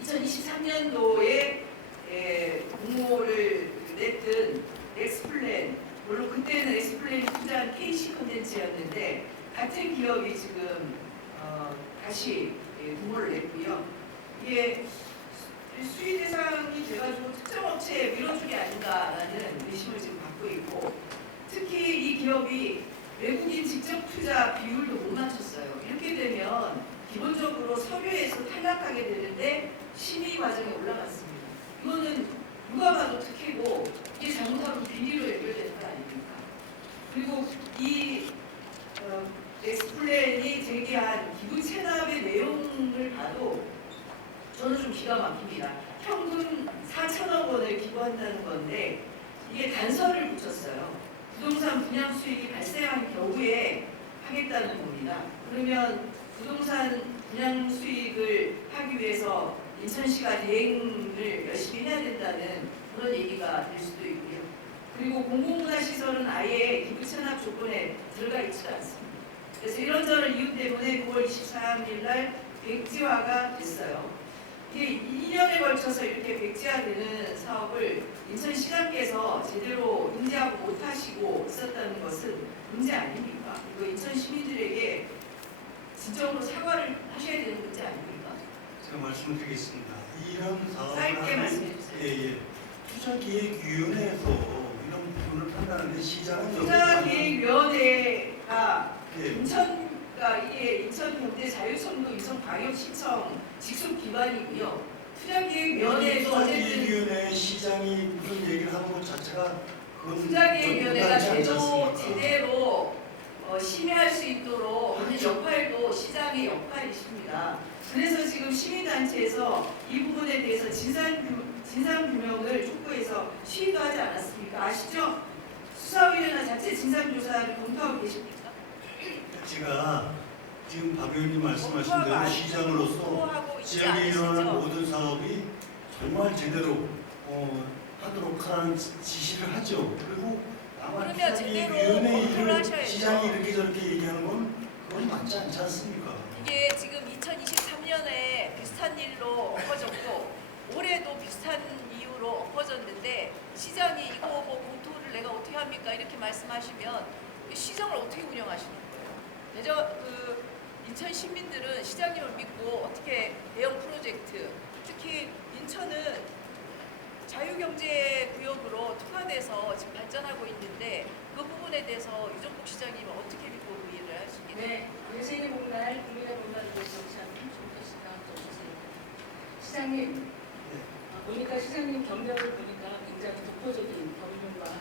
2023년도에 공모를 냈던 엑스플랜, 물론 그때는 엑스플랜이 투자한 KC 컨텐츠였는데 같은 기업이 지금 다시 공모를 냈고요. 이게 수의 대상이 돼가지고 특정 업체에 밀어준 게 아닌가라는 의심을 지금 받고 있고 특히 이 기업이 외국인 직접 투자 비율도 못 맞췄어요. 이렇게 되면 기본적으로 서류에서 탈락하게 되는데 심의 과정에 올라갔습니다. 이거는 누가 봐도 특혜고 이게 잘못하면 비리로 연결되는 거 아닙니까? 그리고 이 엑스플랜이 제기한 기부 체납의 내용을 봐도 저는 좀 기가 막힙니다. 현금 4천억 원을 기부한다는 건데 이게 단서를 붙였어요. 부동산 분양 수익이 발생한 경우에 하겠다는 겁니다. 그러면 부동산 분양 수익을 하기 위해서 인천시가 대행을 열심히 해야 된다는 그런 얘기가 될 수도 있고요. 그리고 공공문화시설은 아예 기부 체납 조건에 들어가 있지 않습니다. 그래서 이런저런 이유 때문에 9월 23일 날 백지화가 됐어요. 이게 2년에 걸쳐서 이렇게 백지화되는 사업을 인천시장께서 제대로 인지하고 못하시고 있었다는 것은 문제 아닙니까? 이거 인천 시민들에게 진정으로 사과를 하셔야 되는 문제 아닙니까? 제가 말씀드리겠습니다. 이런 사업을 짧게 하는 말씀해 주세요. 투자기획위원회에서 이런 부분을 판단하는데 시장은 투자기획위원회가 예. 인천가 이게 인천경제자유청도 인천광역시청 직속 기관이고요. 투자기획위원회도 어쨌든 투자기획위원회 시장이 무슨 얘기를 하는 것 자체가 그건 투자기획위원회가 부당하지 않지 않습니까? 제대로 심의할 수 있도록 하는 역할도 시장의 역할이십니다. 그래서 지금 시민단체에서 이 부분에 대해서 진상규명을 촉구해서 시위도 하지 않았습니까? 아시죠? 수사위원회 자체 진상조사를 검토하고 계십니까? 제가 지금 박 의원님 말씀하신 대로 시장으로서 검토하고 있지 지역에 일어나는 않으시죠? 모든 사업이 정말 제대로 하도록 하는 지시를 하죠. 그리고 아마 그러면 제대로 투자기획위원회 검토를 일을 하셔야죠. 시장이 이렇게 저렇게 얘기하는 건 그건 맞지 않지 않습니까? 이게 지금 2023년에 비슷한 일로 엎어졌고 올해도 비슷한 이유로 엎어졌는데 시장이 이거 뭐 검토를 내가 어떻게 합니까? 이렇게 말씀하시면 시장을 어떻게 운영하시는 거예요? 인천 시민들은 시장님을 믿고 어떻게 대형 프로젝트, 특히 인천은 자유경제구역으로 특화돼서 지금 발전하고 있는데 그 부분에 대해서 이종복 시장님은 어떻게 믿고 그 일을 할 수 있겠나요? 네, 외세계 복날, 국민의 복날을 위해서 정치하는 김종필 시장 정치생 시장님, 보니까 시장님 경력을 보니까 굉장히 독보적인 경륜과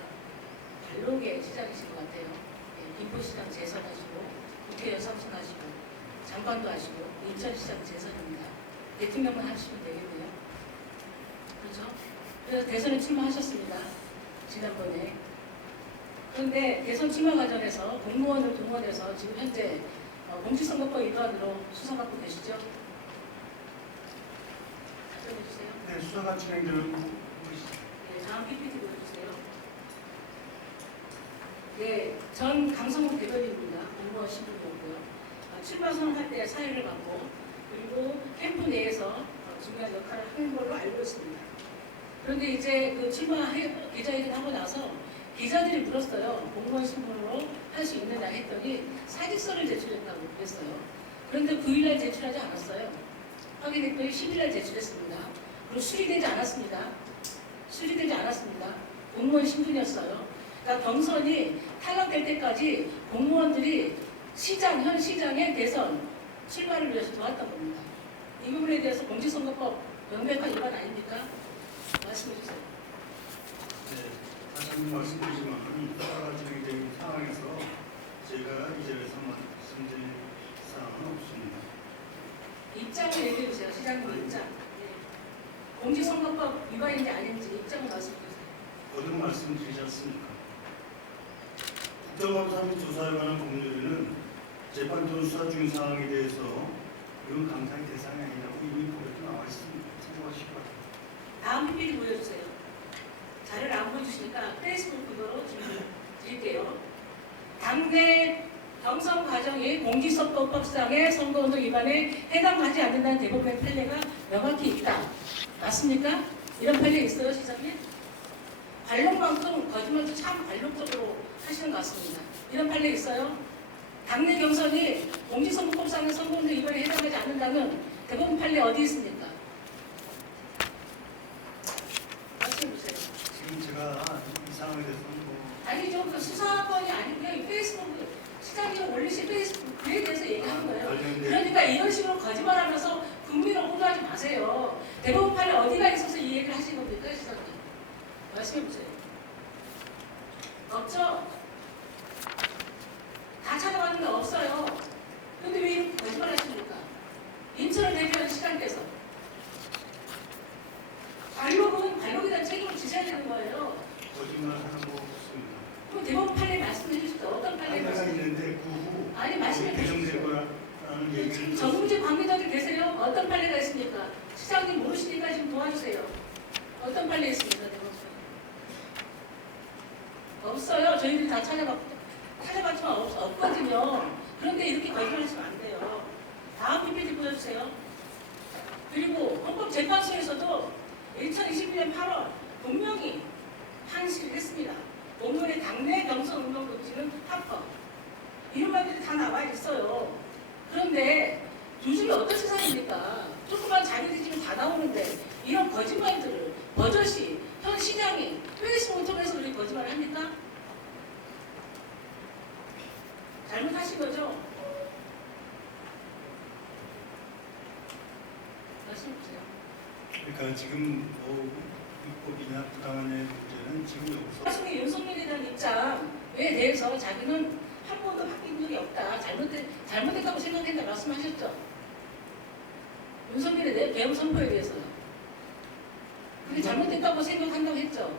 발록의 시장이신 것 같아요. 예, 김포시장 재선하시고 국회의원 선출하시고 장관도 하시고 인천시장 재선입니다. 대통령만 하시면 되겠네요. 그렇죠? 그래서 대선에 출마하셨습니다. 지난번에. 그런데 대선 출마 과정에서 공무원을 동원해서 지금 현재 공직선거법 위반으로 수사받고 계시죠? 답변해주세요. 네, 수사가 진행되는 네, 다음 PPT 보여주세요. 네, 전 강성욱 대변인입니다. 공무원 신분이었고요. 출마 선언할 때 사회를 받고 그리고 캠프 내에서 중요한 역할을 하는 걸로 알고 있습니다. 그런데 이제 그 출마 기자회견 하고 나서 기자들이 물었어요. 공무원 신분으로 할 수 있느냐 했더니 사직서를 제출했다고 그랬어요. 그런데 9일날 제출하지 않았어요. 확인했더니 10일날 제출했습니다. 그리고 수리되지 않았습니다. 수리되지 않았습니다. 공무원 신분이었어요. 그러니까 경선이 탈락될 때까지 공무원들이 현 시장의 대선 출마를 위해서 도왔던 겁니다. 이 부분에 대해서 공직선거법 명백한 위반 아닙니까? 말씀해 주세요. 네, 다시 한번 말씀드리지만 수사가 진행되는 상황에서 제가 이 자리에서 말씀드릴 사항은 없습니다. 입장을 얘기해 주세요. 시장님 입장. 네. 공직선거법 위반인지 아닌지 입장을 말씀해 주세요. 거듭 말씀드리지 않습니까? 국정감사 및 조사에 관한 법률에는 재판처 수사 중인 사항에 대해서 이건 감사의 대상이 아니라고 이미 법에도 나와 있습니다. 참고하시기 바랍니다. 다음 PPT 보여주세요. 자료를 안 보여주시니까 페이스북 그거로 질문 드릴게요. 당내 경선 과정이 공직선거법상의 선거운동 위반에 해당하지 않는다는 대법원의 판례가 명확히 있다. 맞습니까? 이런 판례 있어요, 시장님? 관록만큼 거짓말도 참 관록적으로 하시는 것 같습니다. 이런 판례 있어요? 당내 경선이 공직선거법상의 선거운동 위반에 해당하지 않는다는 대법원 판례 어디 있습니까? 말씀해주세요. 지금 제가 이 상황에 대해서는 아니죠. 그 수사건이 아니고요. 이 페이스북 시장님 올리신 페이스북 그에 대해서 얘기하는 거예요. 그러니까 이런 식으로 거짓말하면서 국민을 호도하지 마세요. 대법원 판례 어디가 있어서 이 얘기를 하신 겁니까, 시장님? 말씀해보세요. 없죠? 다 찾아봤는데 없어요. 근데 왜 이렇게 거짓말 하십니까? 인천을 대표하는 시장께서 관록이란 책임을 지셔야 되는 거예요. 거짓말하는 거 없습니다. 그럼 대법원 판례 말씀해 주시죠. 어떤 판례 판례가 말씀해 주시죠? 있는데 그 후 아니 말씀해 개정될 주시죠. 거라는 얘기를 전문직 관계자들 계세요? 어떤 판례가 있습니까? 시장님 모르시니까 지금 도와주세요. 어떤 판례 있습니까? 대법원 판례? 없어요. 저희들이 다 찾아봤지만 없거든요. 그런데 이렇게 거짓말하시면 안 돼요. 다음 PPT 보여주세요. 그리고 헌법재판소에서도 2021년 8월 분명히 항시를 했습니다. 공무원의 당내 경선 운동 금지는 합법. 이런 말들이 다 나와 있어요. 그런데 요즘에 어떤 세상입니까? 조금만 자기들 지금 다 나오는데 이런 거짓말들을 버젓이 현 시장이 페이스북을 통해서 우리 거짓말을 합니까? 잘못하신 거죠? 말씀해주세요. 그러니까 지금 입법이냐 부당하냐의 문제는 지금 여기서 나중에 윤석열에 대한 입장에 대해서 자기는 한 번도 바뀐 적이 없다. 잘못했다고 생각했다 말씀하셨죠? 윤석열에 대해 배후 선포에 대해서요. 그게 잘못됐다고 생각한다고 했죠?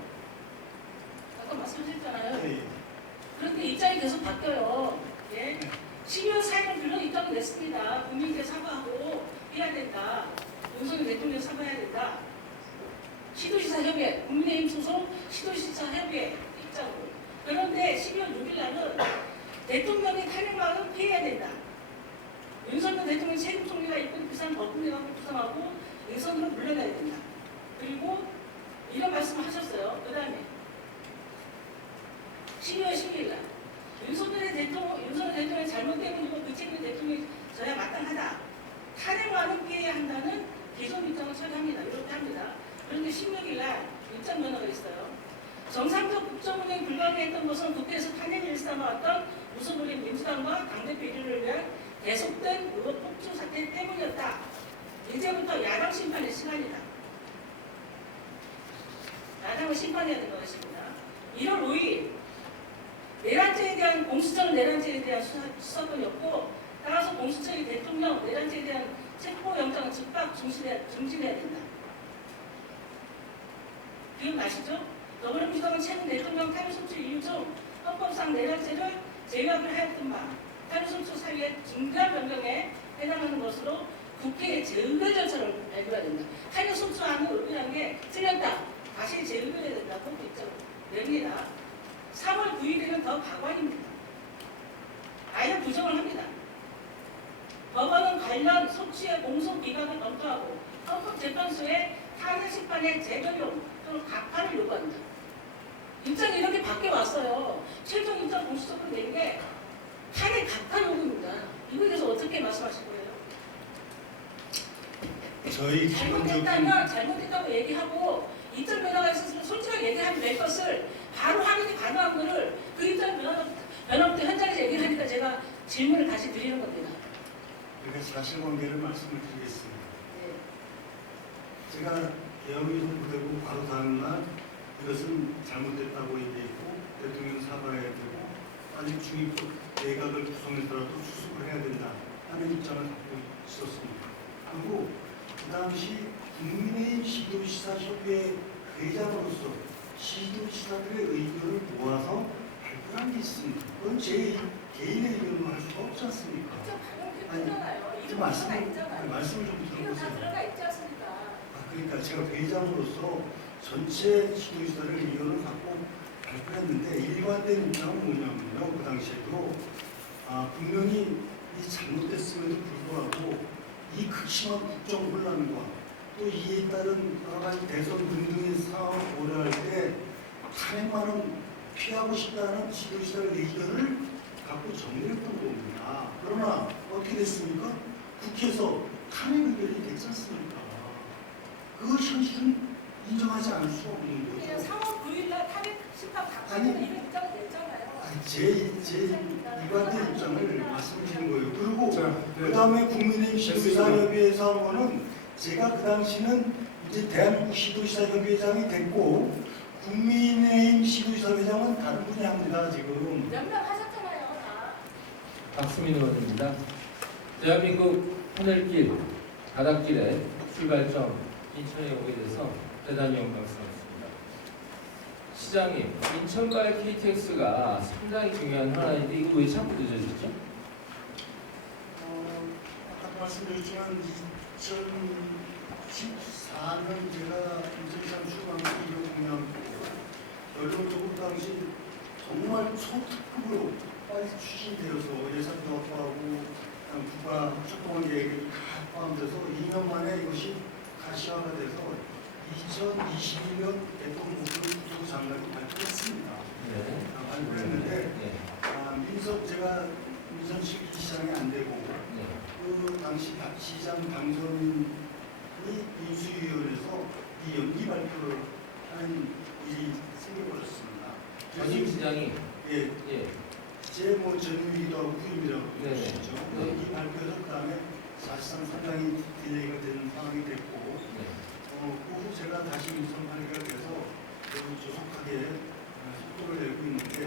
아까 말씀하셨잖아요. 네. 그런데 입장이 계속 바뀌어요. 예? 12월 4일 물론 입장을 냈습니다. 국민께 사과하고 해야 된다. 윤석열 대통령 사과해야 된다. 시도지사 협의회, 국민의힘 소속 시도지사 협의회 입장으로. 그런데 12월 6일 날은 대통령의 탄핵망은 피해야 된다. 윤석열 대통령 세금 총리가 있고 그 사람 거꾸로 구성하고 의선으로 물러나야 된다. 그리고 이런 말씀을 하셨어요. 그 다음에 12월 12일 날 윤석열 대통령의 잘못 때문이고 그 처리합니다. 이렇게 합니다. 그런데 16일 날 입장 면허가 있어요. 정상적 국정운행 불가능했던 것은 국회에서 탄핵을 일삼아왔던 무소불위 민주당과 당대표 일을 위한 계속된 의혹 폭주 사태 때문이었다. 이제부터 야당 심판의 시간이다. 야당을 심판해야 되는 것입니다. 1월 5일 내란죄에 대한 공수처 내란죄에 대한 수사권이었고 따라서 공수처의 대통령 내란죄에 대한 체포영장은 즉각 중지해야 된다. 기억나시죠? 더불어민주당은 최근 대통령 탄핵소추 이유 중 헌법상 내란죄를 제외하기로 하였던 바 탄핵소추 사유의 중간 변경에 해당하는 것으로 국회의 재의결 절차를 밟아야 된다. 탄핵소추안을 의결한 게 틀렸다. 다시 재의결해야 된다고 입장을 냅니다. 3월 9일에는 더 가관입니다. 아예 부정을 합니다. 법원은 관련 소추의 공소 기각을 검토하고 헌법재판소에 탄핵 심판의 재결용 또는 각하를 요구한다. 입장이 이렇게 바뀌어 왔어요. 최종 입장 공식적으로 낸 게 탄핵 각하 요구입니다. 이거에 대해서 어떻게 말씀하실 거예요? 저희 기본적인 잘못했다고 얘기하고 입장 변화가 있었으면 솔직하게 얘기하면 될 것을 바로 확인이 가능한 거를 그 입장 변화부터 현장에서 얘기를 하니까 제가 질문을 다시 드리는 겁니다. 그러니까 사실관계를 말씀을 드리겠습니다. 네. 제가 계엄이 선포되고 바로 다음날 이것은 잘못됐다고 얘기했고 대통령 사과해야 되고 아직 중립적 내각을 구성해서라도 수습을 해야 된다 하는 입장을 갖고 있었습니다. 그리고 그 당시 국민의힘 시도지사협의회 회장으로서 시도지사들의 의견을 모아서 발표한 게 있습니다. 그건 제 개인의 의견으로 할 수가 없지 않습니까? 좀 말씀을 좀 들어보세요. 들어가 있지 않습니까? 그러니까 제가 회장으로서 전체 시도지사들 의견을 갖고 발표했는데 일관된 입장은 뭐냐면요. 그 당시에도 분명히 이 잘못됐음에도 불구하고 이 극심한 국정 혼란과 또 이에 따른 여러 가지 대선 등등의 상황을 고려할 때 탄핵만은 피하고 싶다는 지도자의 의견을 갖고 정리했던 겁니다. 그러나 어떻게 됐습니까? 국회에서 탄핵 의결이 됐지 않습니까? 그 현실은 인정하지 않을 수 없는 거죠. 그냥 3월 9일 날 탄핵 심판 아니, 각하는 이런 입장이 됐잖아요. 제 일관된 입장을 말씀드리는 거예요. 그리고 그 다음에 국민의힘 시도지사협의회에서 한 거는 제가 그 당시는 이제 대한민국 시도지사협의회장이 됐고 국민의힘 시도지사회장은 다른 분이 합니다. 지금. 몇 명 하셨잖아요. 다. 박수민 의원입니다. 대한민국 하늘길, 바닷길의 출발점 인천에 오게 돼서 대단히 영광스럽습니다. 시장님, 인천과의 KTX가 상당히 중요한 하나인데 이거 왜 자꾸 늦어졌죠? 아까 말씀드렸지만 2014년 제가 인천시장 출마하면서 이거 공약했고 결론적으로 그 당시 정말 초특급으로 빨리 추진되어서 예산도 확보하고 국가 협동한 계획이 다 포함돼서 2년 만에 이것이 가시화가 돼서 2022년 대통령 목표를 장관이 발표했습니다. 네. 발표했는데 네. 제가 민선식 시장이 안 되고 네. 그 당시 시장 당선인이 인수위원회에서 이 연기 발표를 하는 일이 생겨버렸습니다. 전임 시장이 예, 예. 제뭐 전임이기도 하고 후임이라고 네. 보시죠. 네. 이 발표에서 그 다음에 사실상 상당히 딜레이가 되는 상황이 됐고 네. 그 후 제가 다시 민선 발의가 돼서 매우 조속하게 속도를 내고 있는데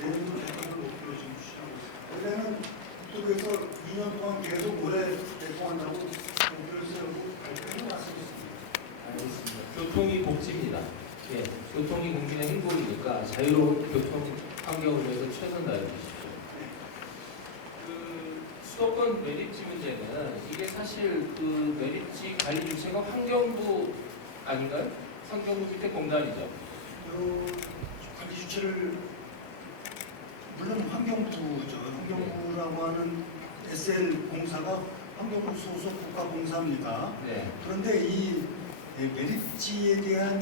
내년도 대통령 목표로 지금 추진하고 있습니다. 원래는 국토부에서 2년 동안 계속 올해 대통한다고 목표를 세우고 발표해 왔습니다. 알겠습니다. 교통이 복지입니다. 예. 교통이 국민의 행복이니까 자유로운 교통 환경을 위해서 최선 다해 주십시오. 그 수도권 매립지 문제는 이게 사실 그 매립지 관리 주체가 환경부 아닌가요? 환경부 밑에 공단이죠. 관리 주체를 물론 환경부죠. 환경부라고 하는 SL 공사가 환경부 소속 국가공사입니다. 네. 그런데 이 매립지에 대한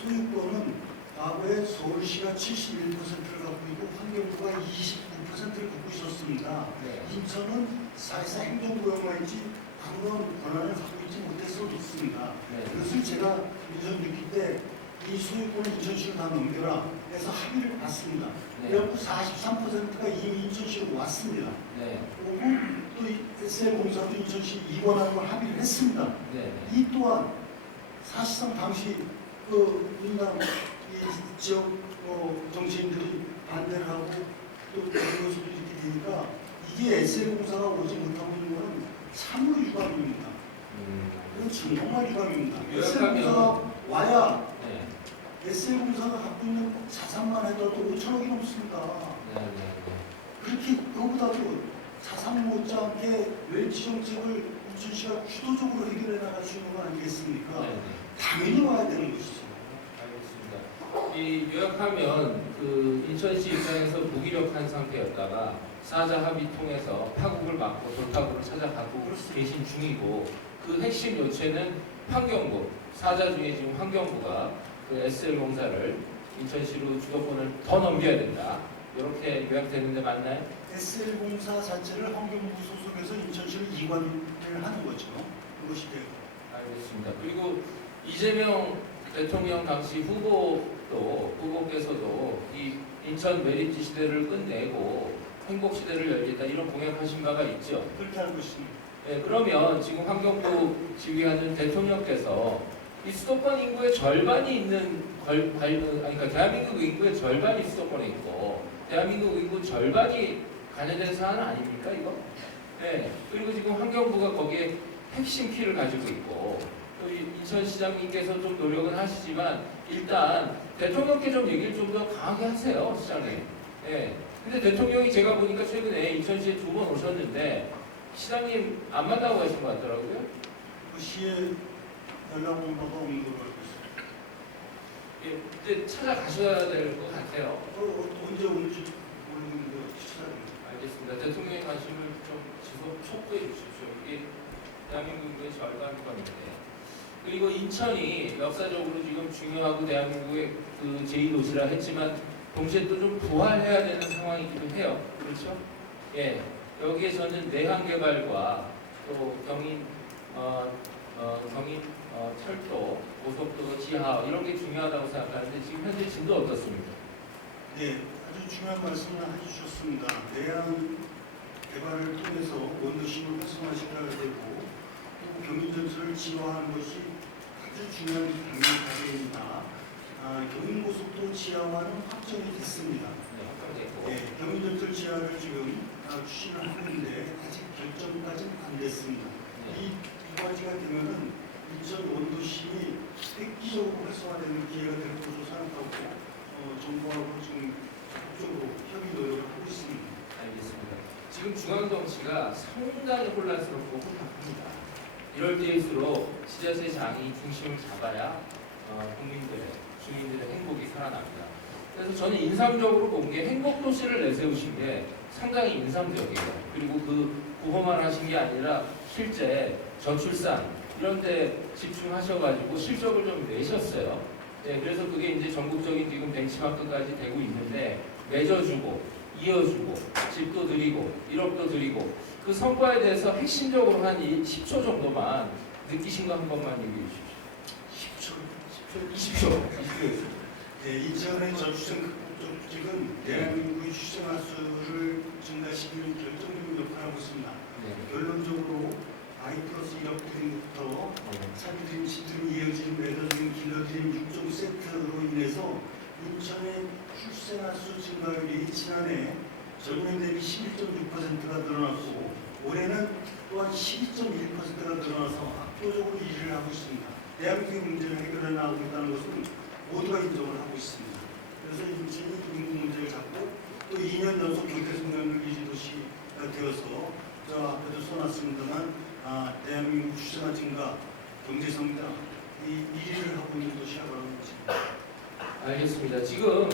소유권은 과거에 서울시가 71%를 갖고 있고 환경부가 29%를 갖고 있었습니다. 네. 인천은 사실상 행정구역만 있지 아무런 권한을 갖고 있지 못했어도 있습니다. 네. 그것을 제가 인천 6기 때 이 소유권을 인천시로 다 넘겨라 해서 합의를 받습니다. 네. 그래갖고 43%가 이미 인천시로 왔습니다. 네. 그리고 또 SL공사도 인천시 이관하는 걸 합의를 했습니다. 네. 이 또한 사실상 당시 민당 이 지역 정치인들이 반대를 하고 또 그런 것도 이렇게 되니까 이게 SL공사가 오지 못하고 있는 것은 참으로 유감입니다. 그건 정말 유감입니다. SL공사가 와야 네. SL공사가 갖고 있는 자산만 해도 5천억이 넘습니다. 네. 네. 그렇게 그거보다도 자산 못지않게 멸치 정책을 인천시가 주도적으로 해결해 나갈 수 있는 거 아니겠습니까? 네. 당연히 와야 되는 것이죠. 알겠습니다. 이 요약하면 그 인천시 입장에서 무기력한 상태였다가 사자 합의 통해서 파국을 막고 돌파구를 찾아가고 계신 중이고 그 핵심 요체는 환경부 사자 중에 지금 환경부가 그 SL공사를 인천시로 주도권을 더 넘겨야 된다. 이렇게 요약되는데 맞나요? SL공사 자체를 환경부 소속에서 인천시로 이관을 하는 거죠. 그것이 되고. 알겠습니다. 그리고 이재명 대통령 당시 후보께서도 이 인천 메리트 시대를 끝내고 행복 시대를 열겠다 이런 공약하신 바가 있죠. 그렇게 알고 있습니다. 네, 그러면 지금 환경부 지휘하는 대통령께서 이 수도권 인구의 절반이 있는 그러니까 대한민국 인구의 절반이 수도권에 있고 대한민국 인구 절반이 관여된 사안 아닙니까 이거? 네. 그리고 지금 환경부가 거기에 핵심 키를 가지고 있고 또 인천시장님께서 좀 노력은 하시지만 일단 대통령께 좀 얘기를 좀 더 강하게 하세요 시장님. 네. 근데 대통령이 제가 보니까 최근에 인천시에 2번 오셨는데 시장님 안 만나고 가신 것 같더라고요. 그 시에 연락 온 바가 없는 걸로 알고 있습니다. 예, 그때 찾아가셔야 될 것 같아요. 언제 오는지 모르겠는데 찾아갑니다. 알겠습니다. 대통령의 관심을 좀 지속 촉구해 주십시오. 이게 대한민국의 절반권인데. 그리고 인천이 역사적으로 지금 중요하고 대한민국의 그 제2도시라 했지만 동시에 또 좀 부활해야 되는 상황이기도 해요. 그렇죠? 예. 여기에서는 내항 개발과 또 경인 철도, 고속도로 지하 이런 게 중요하다고 생각하는데 지금 현재 진도 어떻습니까? 네, 아주 중요한 말씀을 해주셨습니다. 내양 개발을 통해서 원도심을 활성화시켜야 되고 또 경인전철을 지화하는 것이 아주 중요한 방향입니다. 경인고속도로 지하화는 확정이 됐습니다. 네, 확정됐고. 네, 경인전철 지하를 지금 추진을 하는데 아직 결정까지는 안 됐습니다. 네. 이 가지가 되면은 인천 원도심이 획기적으로 활성화되는 기회가 될 것으로 생각하고 정부하고 지금 적극적으로 협의 노력을 하고 있습니다. 알겠습니다. 지금 중앙 정치가 상당히 혼란스럽고 혼탁합니다. 이럴 때일수록 지자체장이 중심을 잡아야 주민들의 행복이 살아납니다. 그래서 저는 인상적으로 본 게 행복도시를 내세우신 게 상당히 인상적이에요. 그리고 그 구호만 하신 게 아니라 실제 저출산 이런 데 집중하셔가지고 실적을 좀 내셨어요. 네, 그래서 그게 이제 전국적인 지금 벤치마크까지 되고 있는데 맺어주고 이어주고 집도 드리고 1억도 드리고 그 성과에 대해서 핵심적으로 한 10초 정도만 느끼신 거 한 번만 얘기해 주십시오. 20초. 네, 인천의 저출생 극복 정책은 대한민국의 출생아 수를 증가시키는 결정적인 역할을 하고 있습니다. 네. 결론적으로 I+1억 드림부터 차비드림, 시드림, 이어지는 매더드림, 길러드림 6종 세트로 인해서 인천의 출생아 수 증가율이 지난해 전년 대비 11.6%가 늘어났고 올해는 또한 12.1%가 늘어나서 압도적으로 1위를 하고 있습니다. 대한민국의 문제를 해결해 나가고 있다는 것은 모두가 인정을 하고 있습니다. 그래서 인천이 인구 문제를 잡고 또 2년 연속 경제성장률 1위 도시가 되어서 저 앞에도 써놨습니다만 대한민국 출생아 증가, 경제성장 이 1위를 하고 있는 도시라고 하는 것입니다. 알겠습니다. 지금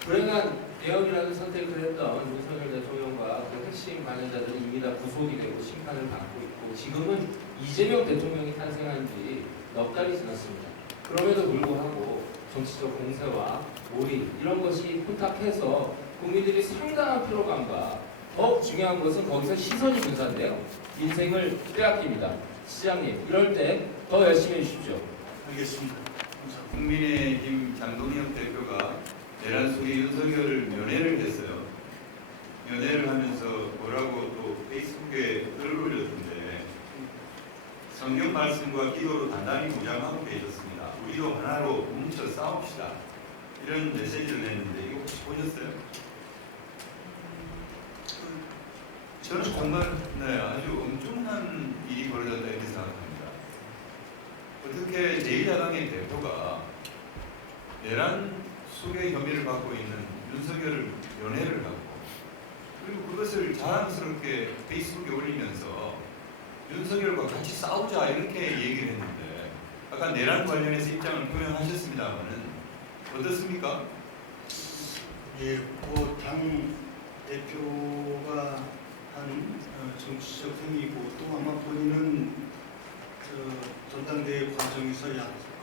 불행한 개혁이라는 선택을 했던 윤석열 대통령과 그 핵심 관련자들은 이미 다 구속이 되고 심판을 받고 있고 지금은 이재명 대통령이 탄생한 지 넉 달이 지났습니다. 그럼에도 불구하고 정치적 공세와 몰입 이런 것이 혼탁해서 국민들이 상당한 피로감과 더 중요한 것은 거기서 시선이 분산돼요. 민생을 빼앗깁니다. 시장님, 이럴 때 더 열심히 해주십시오. 알겠습니다. 국민의힘 장동혁 대표가 내란 속에 윤석열을 면회를 했어요. 면회를 하면서 뭐라고 또 페이스북에 글을 올렸던데 성경 말씀과 기도로 단단히 무장하고 계셨습니다. 우리도 하나로 뭉쳐 싸웁시다. 이런 메시지를 냈는데 이거 혹시 보셨어요? 저는 정말 아주 엄청난 일이 벌어졌다 이렇게 생각합니다. 어떻게 제1야당의 대표가 내란 속의 혐의를 받고 있는 윤석열을 면회를 하고 그리고 그것을 자랑스럽게 페이스북에 올리면서 윤석열과 같이 싸우자 이렇게 얘기를 했는데 아까 내란 관련해서 입장을 표명하셨습니다만은 어떻습니까? 예, 당 대표가 한 정치적 행위고 또 아마 본인은 전당대회 과정에서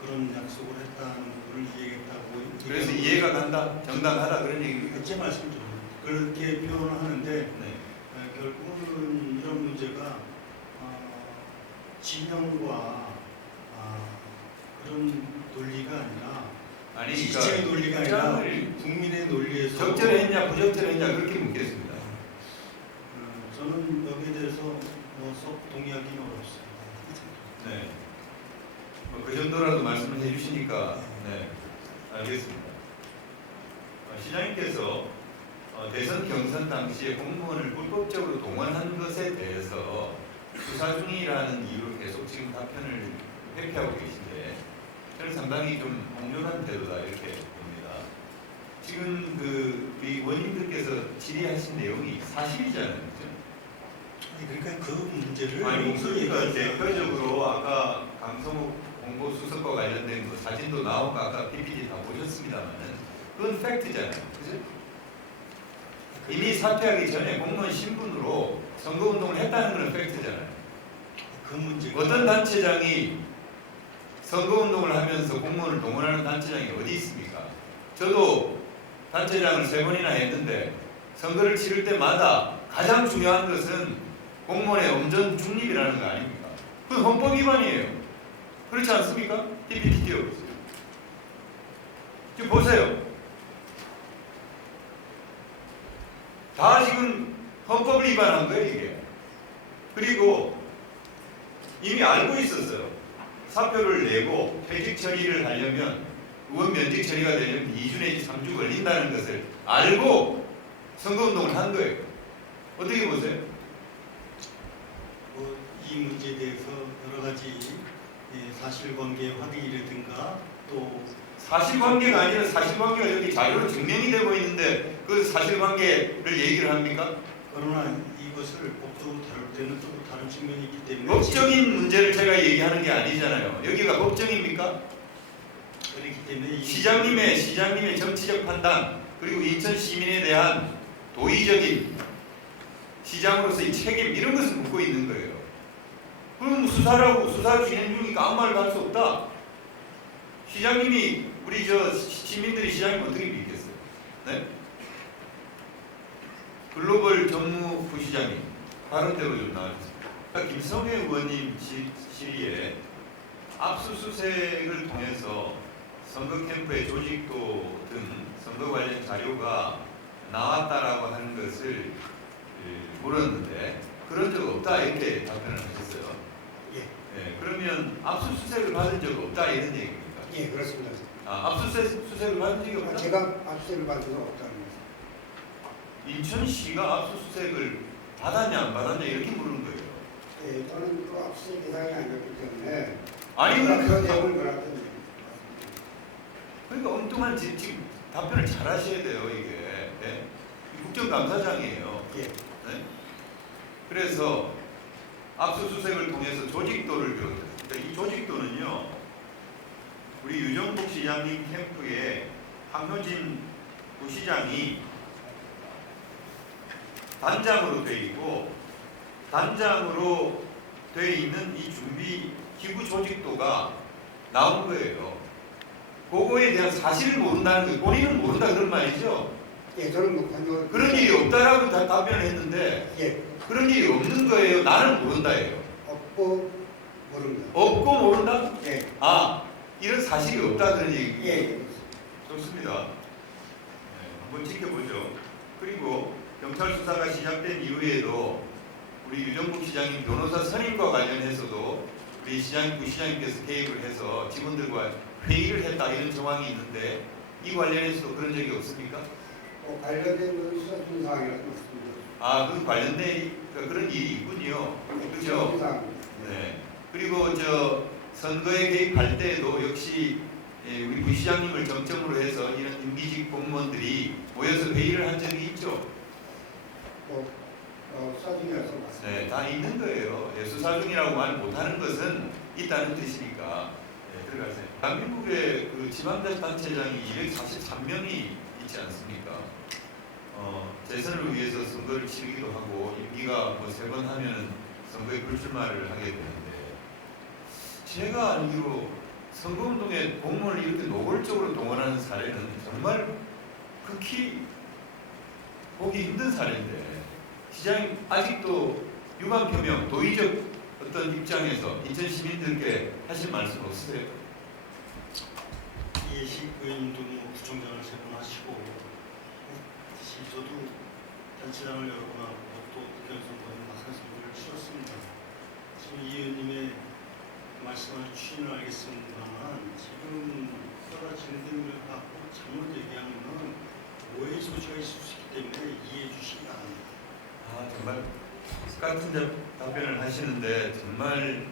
그런 약속을 했다는 부분을 이해했다고. 그래서 이해가 간다, 정당하다 그런 얘기입니까? 제 말씀 좀 그렇게 표현을 하는데 네. 결국은 이런 문제가 진영과 그런 논리가 아니라 아니, 지지의 논리가 아니라 입장을 국민의 논리에서 적절했냐 부적절했냐 그렇게 묻겠습니다. 저는 여기에 대해서 속 동의하기는 어렵습니다. 네. 그 정도라도 말씀을 해주시니까 네, 알겠습니다. 시장님께서 대선 경선 당시에 공무원을 불법적으로 동원한 것에 대해서 수사 중이라는 이유로 계속 지금 답변을 회피하고 계신데 저는 상당히 좀 폭렬한 태도다 이렇게 봅니다. 지금 우리 원님들께서 질의하신 내용이 사실이잖아요. 그렇죠? 그러니까 그 문제를 아니 그러니까 대표적으로 아까 강성욱 공보수석과 관련된 그 사진도 나오고 아까 PPT 다 보셨습니다만은 그건 팩트잖아요. 그죠? 이미 사퇴하기 전에 공무원 신분으로 선거운동을 했다는 건 팩트잖아요. 그 문제 어떤 단체장이 선거운동을 하면서 공무원을 동원하는 단체장이 어디 있습니까? 저도 단체장을 3번이나 했는데 선거를 치를 때마다 가장 중요한 것은 공무원의 엄전 중립이라는 거 아닙니까? 그건 헌법 위반이에요. 그렇지 않습니까? PPT 띄워보세요. 지금 보세요. 다 지금 헌법을 위반한 거예요, 이게. 그리고 이미 알고 있었어요. 사표를 내고 퇴직 처리를 하려면 의원 면직 처리가 되려면 2주 내지 3주 걸린다는 것을 알고 선거운동을 한 거예요. 어떻게 보세요? 이 문제에 대해서 여러 가지 사실관계 확인이라든가 또 사실관계가 아니라 사실관계가 여기 자료로 증명이 되고 있는데 그 사실관계를 얘기를 합니까? 그러나 이것을 법적으로 다룰 때는 또 다른 측면이 있기 때문에 법적인 문제를 제가 얘기하는 게 아니잖아요. 여기가 법정입니까? 그렇기 때문에 시장님의 정치적 판단 그리고 인천 시민에 대한 도의적인 시장으로서의 책임 이런 것을 묻고 있는 거예요. 그럼 수사 진행 중이니까 아무 말도 할 수 없다. 시장님이 우리 시민들이 시장님 어떻게 믿겠어요? 네? 글로벌 전무부시장님 발언대로 좀 나와주세요. 김성회 의원님 질의에 압수수색을 통해서 선거 캠프의 조직도 등 선거 관련 자료가 나왔다라고 하는 것을 물었는데 그런 적 없다 이렇게 답변을 하셨어요. 예, 그러면 압수수색을 받은 적 없다 이런 얘기입니까? 예, 그렇습니다. 압수수색을 받은 적이 없다? 제가 압수수색을 받은 적 없다는 거죠. 인천시가 압수수색을 받았냐 안 받았냐 이렇게 물은 거예요. 예, 저는 그 압수수색 대상이 아니었기 때문에 아니 그런 내용을 몰랐던 그러니까 엉뚱한 지금 답변을 잘 하셔야 돼요 이게. 네? 국정감사장이에요. 예. 네? 그래서 압수수색을 통해서 조직도를 비롯했습니다. 이 조직도는요 우리 유정복 시장님 캠프에 황효진 부시장이 단장으로 돼 있고 단장으로 돼 있는 이 준비 기구 조직도가 나온 거예요. 그거에 대한 사실을 모른다는 거예요. 본인은 모른다 그런 말이죠. 예, 저는 못하죠. 그런 일이 없다라고 다 답변을 했는데 예, 그런 일이 없는 거예요. 나는 모른다예요. 없고 모릅니다. 없고 모른다? 예, 아, 이런 사실이 없다 그런 얘기. 예, 좋습니다. 네, 한번 지켜보죠. 그리고 경찰 수사가 시작된 이후에도 우리 유정국 시장님 변호사 선임과 관련해서도 우리 부시장님께서 개입을 해서 직원들과 회의를 했다 이런 정황이 있는데 이 관련해서도 그런 적이 없습니까? 관련된 수사 중사항이라고 있습니다. 아, 그 관련된 그런 일이 있군요. 그죠? 네. 그리고 선거에 개입할 때에도 역시 우리 부시장님을 정점으로 해서 이런 임기직 공무원들이 모여서 회의를 한 적이 있죠. 수사 중이라서 맞습니다. 네, 다 있는 거예요. 수사 중이라고 말 못하는 것은 있다는 뜻이니까. 네, 들어가세요. 대한민국의 그 지방자치단체장이 243명이 있지 않습니까? 재선을 위해서 선거를 치르기도 하고 임기가 뭐 3번 하면은 선거에 불출마를 하게 되는데 제가 알기로 선거운동에 공무원을 이렇게 노골적으로 동원하는 사례는 정말 극히 보기 힘든 사례인데 시장님 아직도 유감 표명, 도의적 어떤 입장에서 인천 시민들께 하실 말씀 없으세요? 이해식 의원님도 구청장을 세 번 하시고 저도 단체장을 여러 번 하고 또 국회의원선거에 막상 선거를 치렀습니다. 지금 이 의원님의 말씀하신 취지는 알겠습니다만 지금 서로 진행되는 걸 갖고 잘못 얘기하면 오해의 소지가 있을 수 있기 때문에 이해해 주시기 바랍니다. 아, 정말 똑같은 답변을 하시는데 정말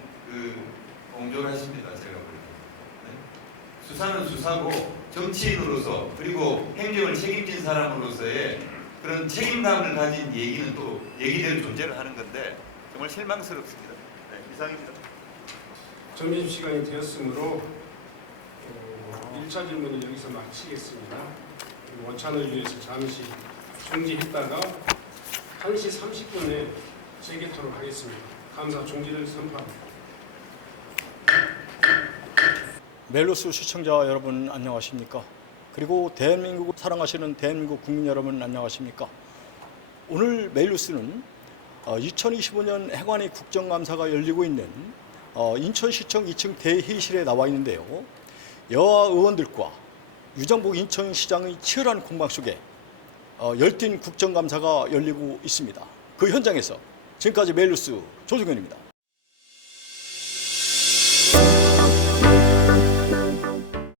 공정하십니다. 제가 볼 때. 네? 수사는 수사고 정치인으로서 그리고 행정을 책임진 사람으로서의 그런 책임감을 가진 얘기는 또 얘기대로 존재를 하는 건데 정말 실망스럽습니다. 네, 이상입니다. 점심시간이 되었으므로 1차 질문을 여기서 마치겠습니다. 원찬을 위해서 잠시 중지했다가 1시 30분에 재개토록 하겠습니다. 감사 중지를 선포합니다. 멜로스 시청자 여러분 안녕하십니까? 그리고 대한민국을 사랑하시는 대한민국 국민 여러분 안녕하십니까? 오늘 멜로스는 2025년 해관위 국정감사가 열리고 있는 인천시청 2층 대회의실에 나와 있는데요. 여야 의원들과 유정복 인천시장의 치열한 공방 속에 열띤 국정감사가 열리고 있습니다. 그 현장에서 지금까지 멜로스 조승현입니다.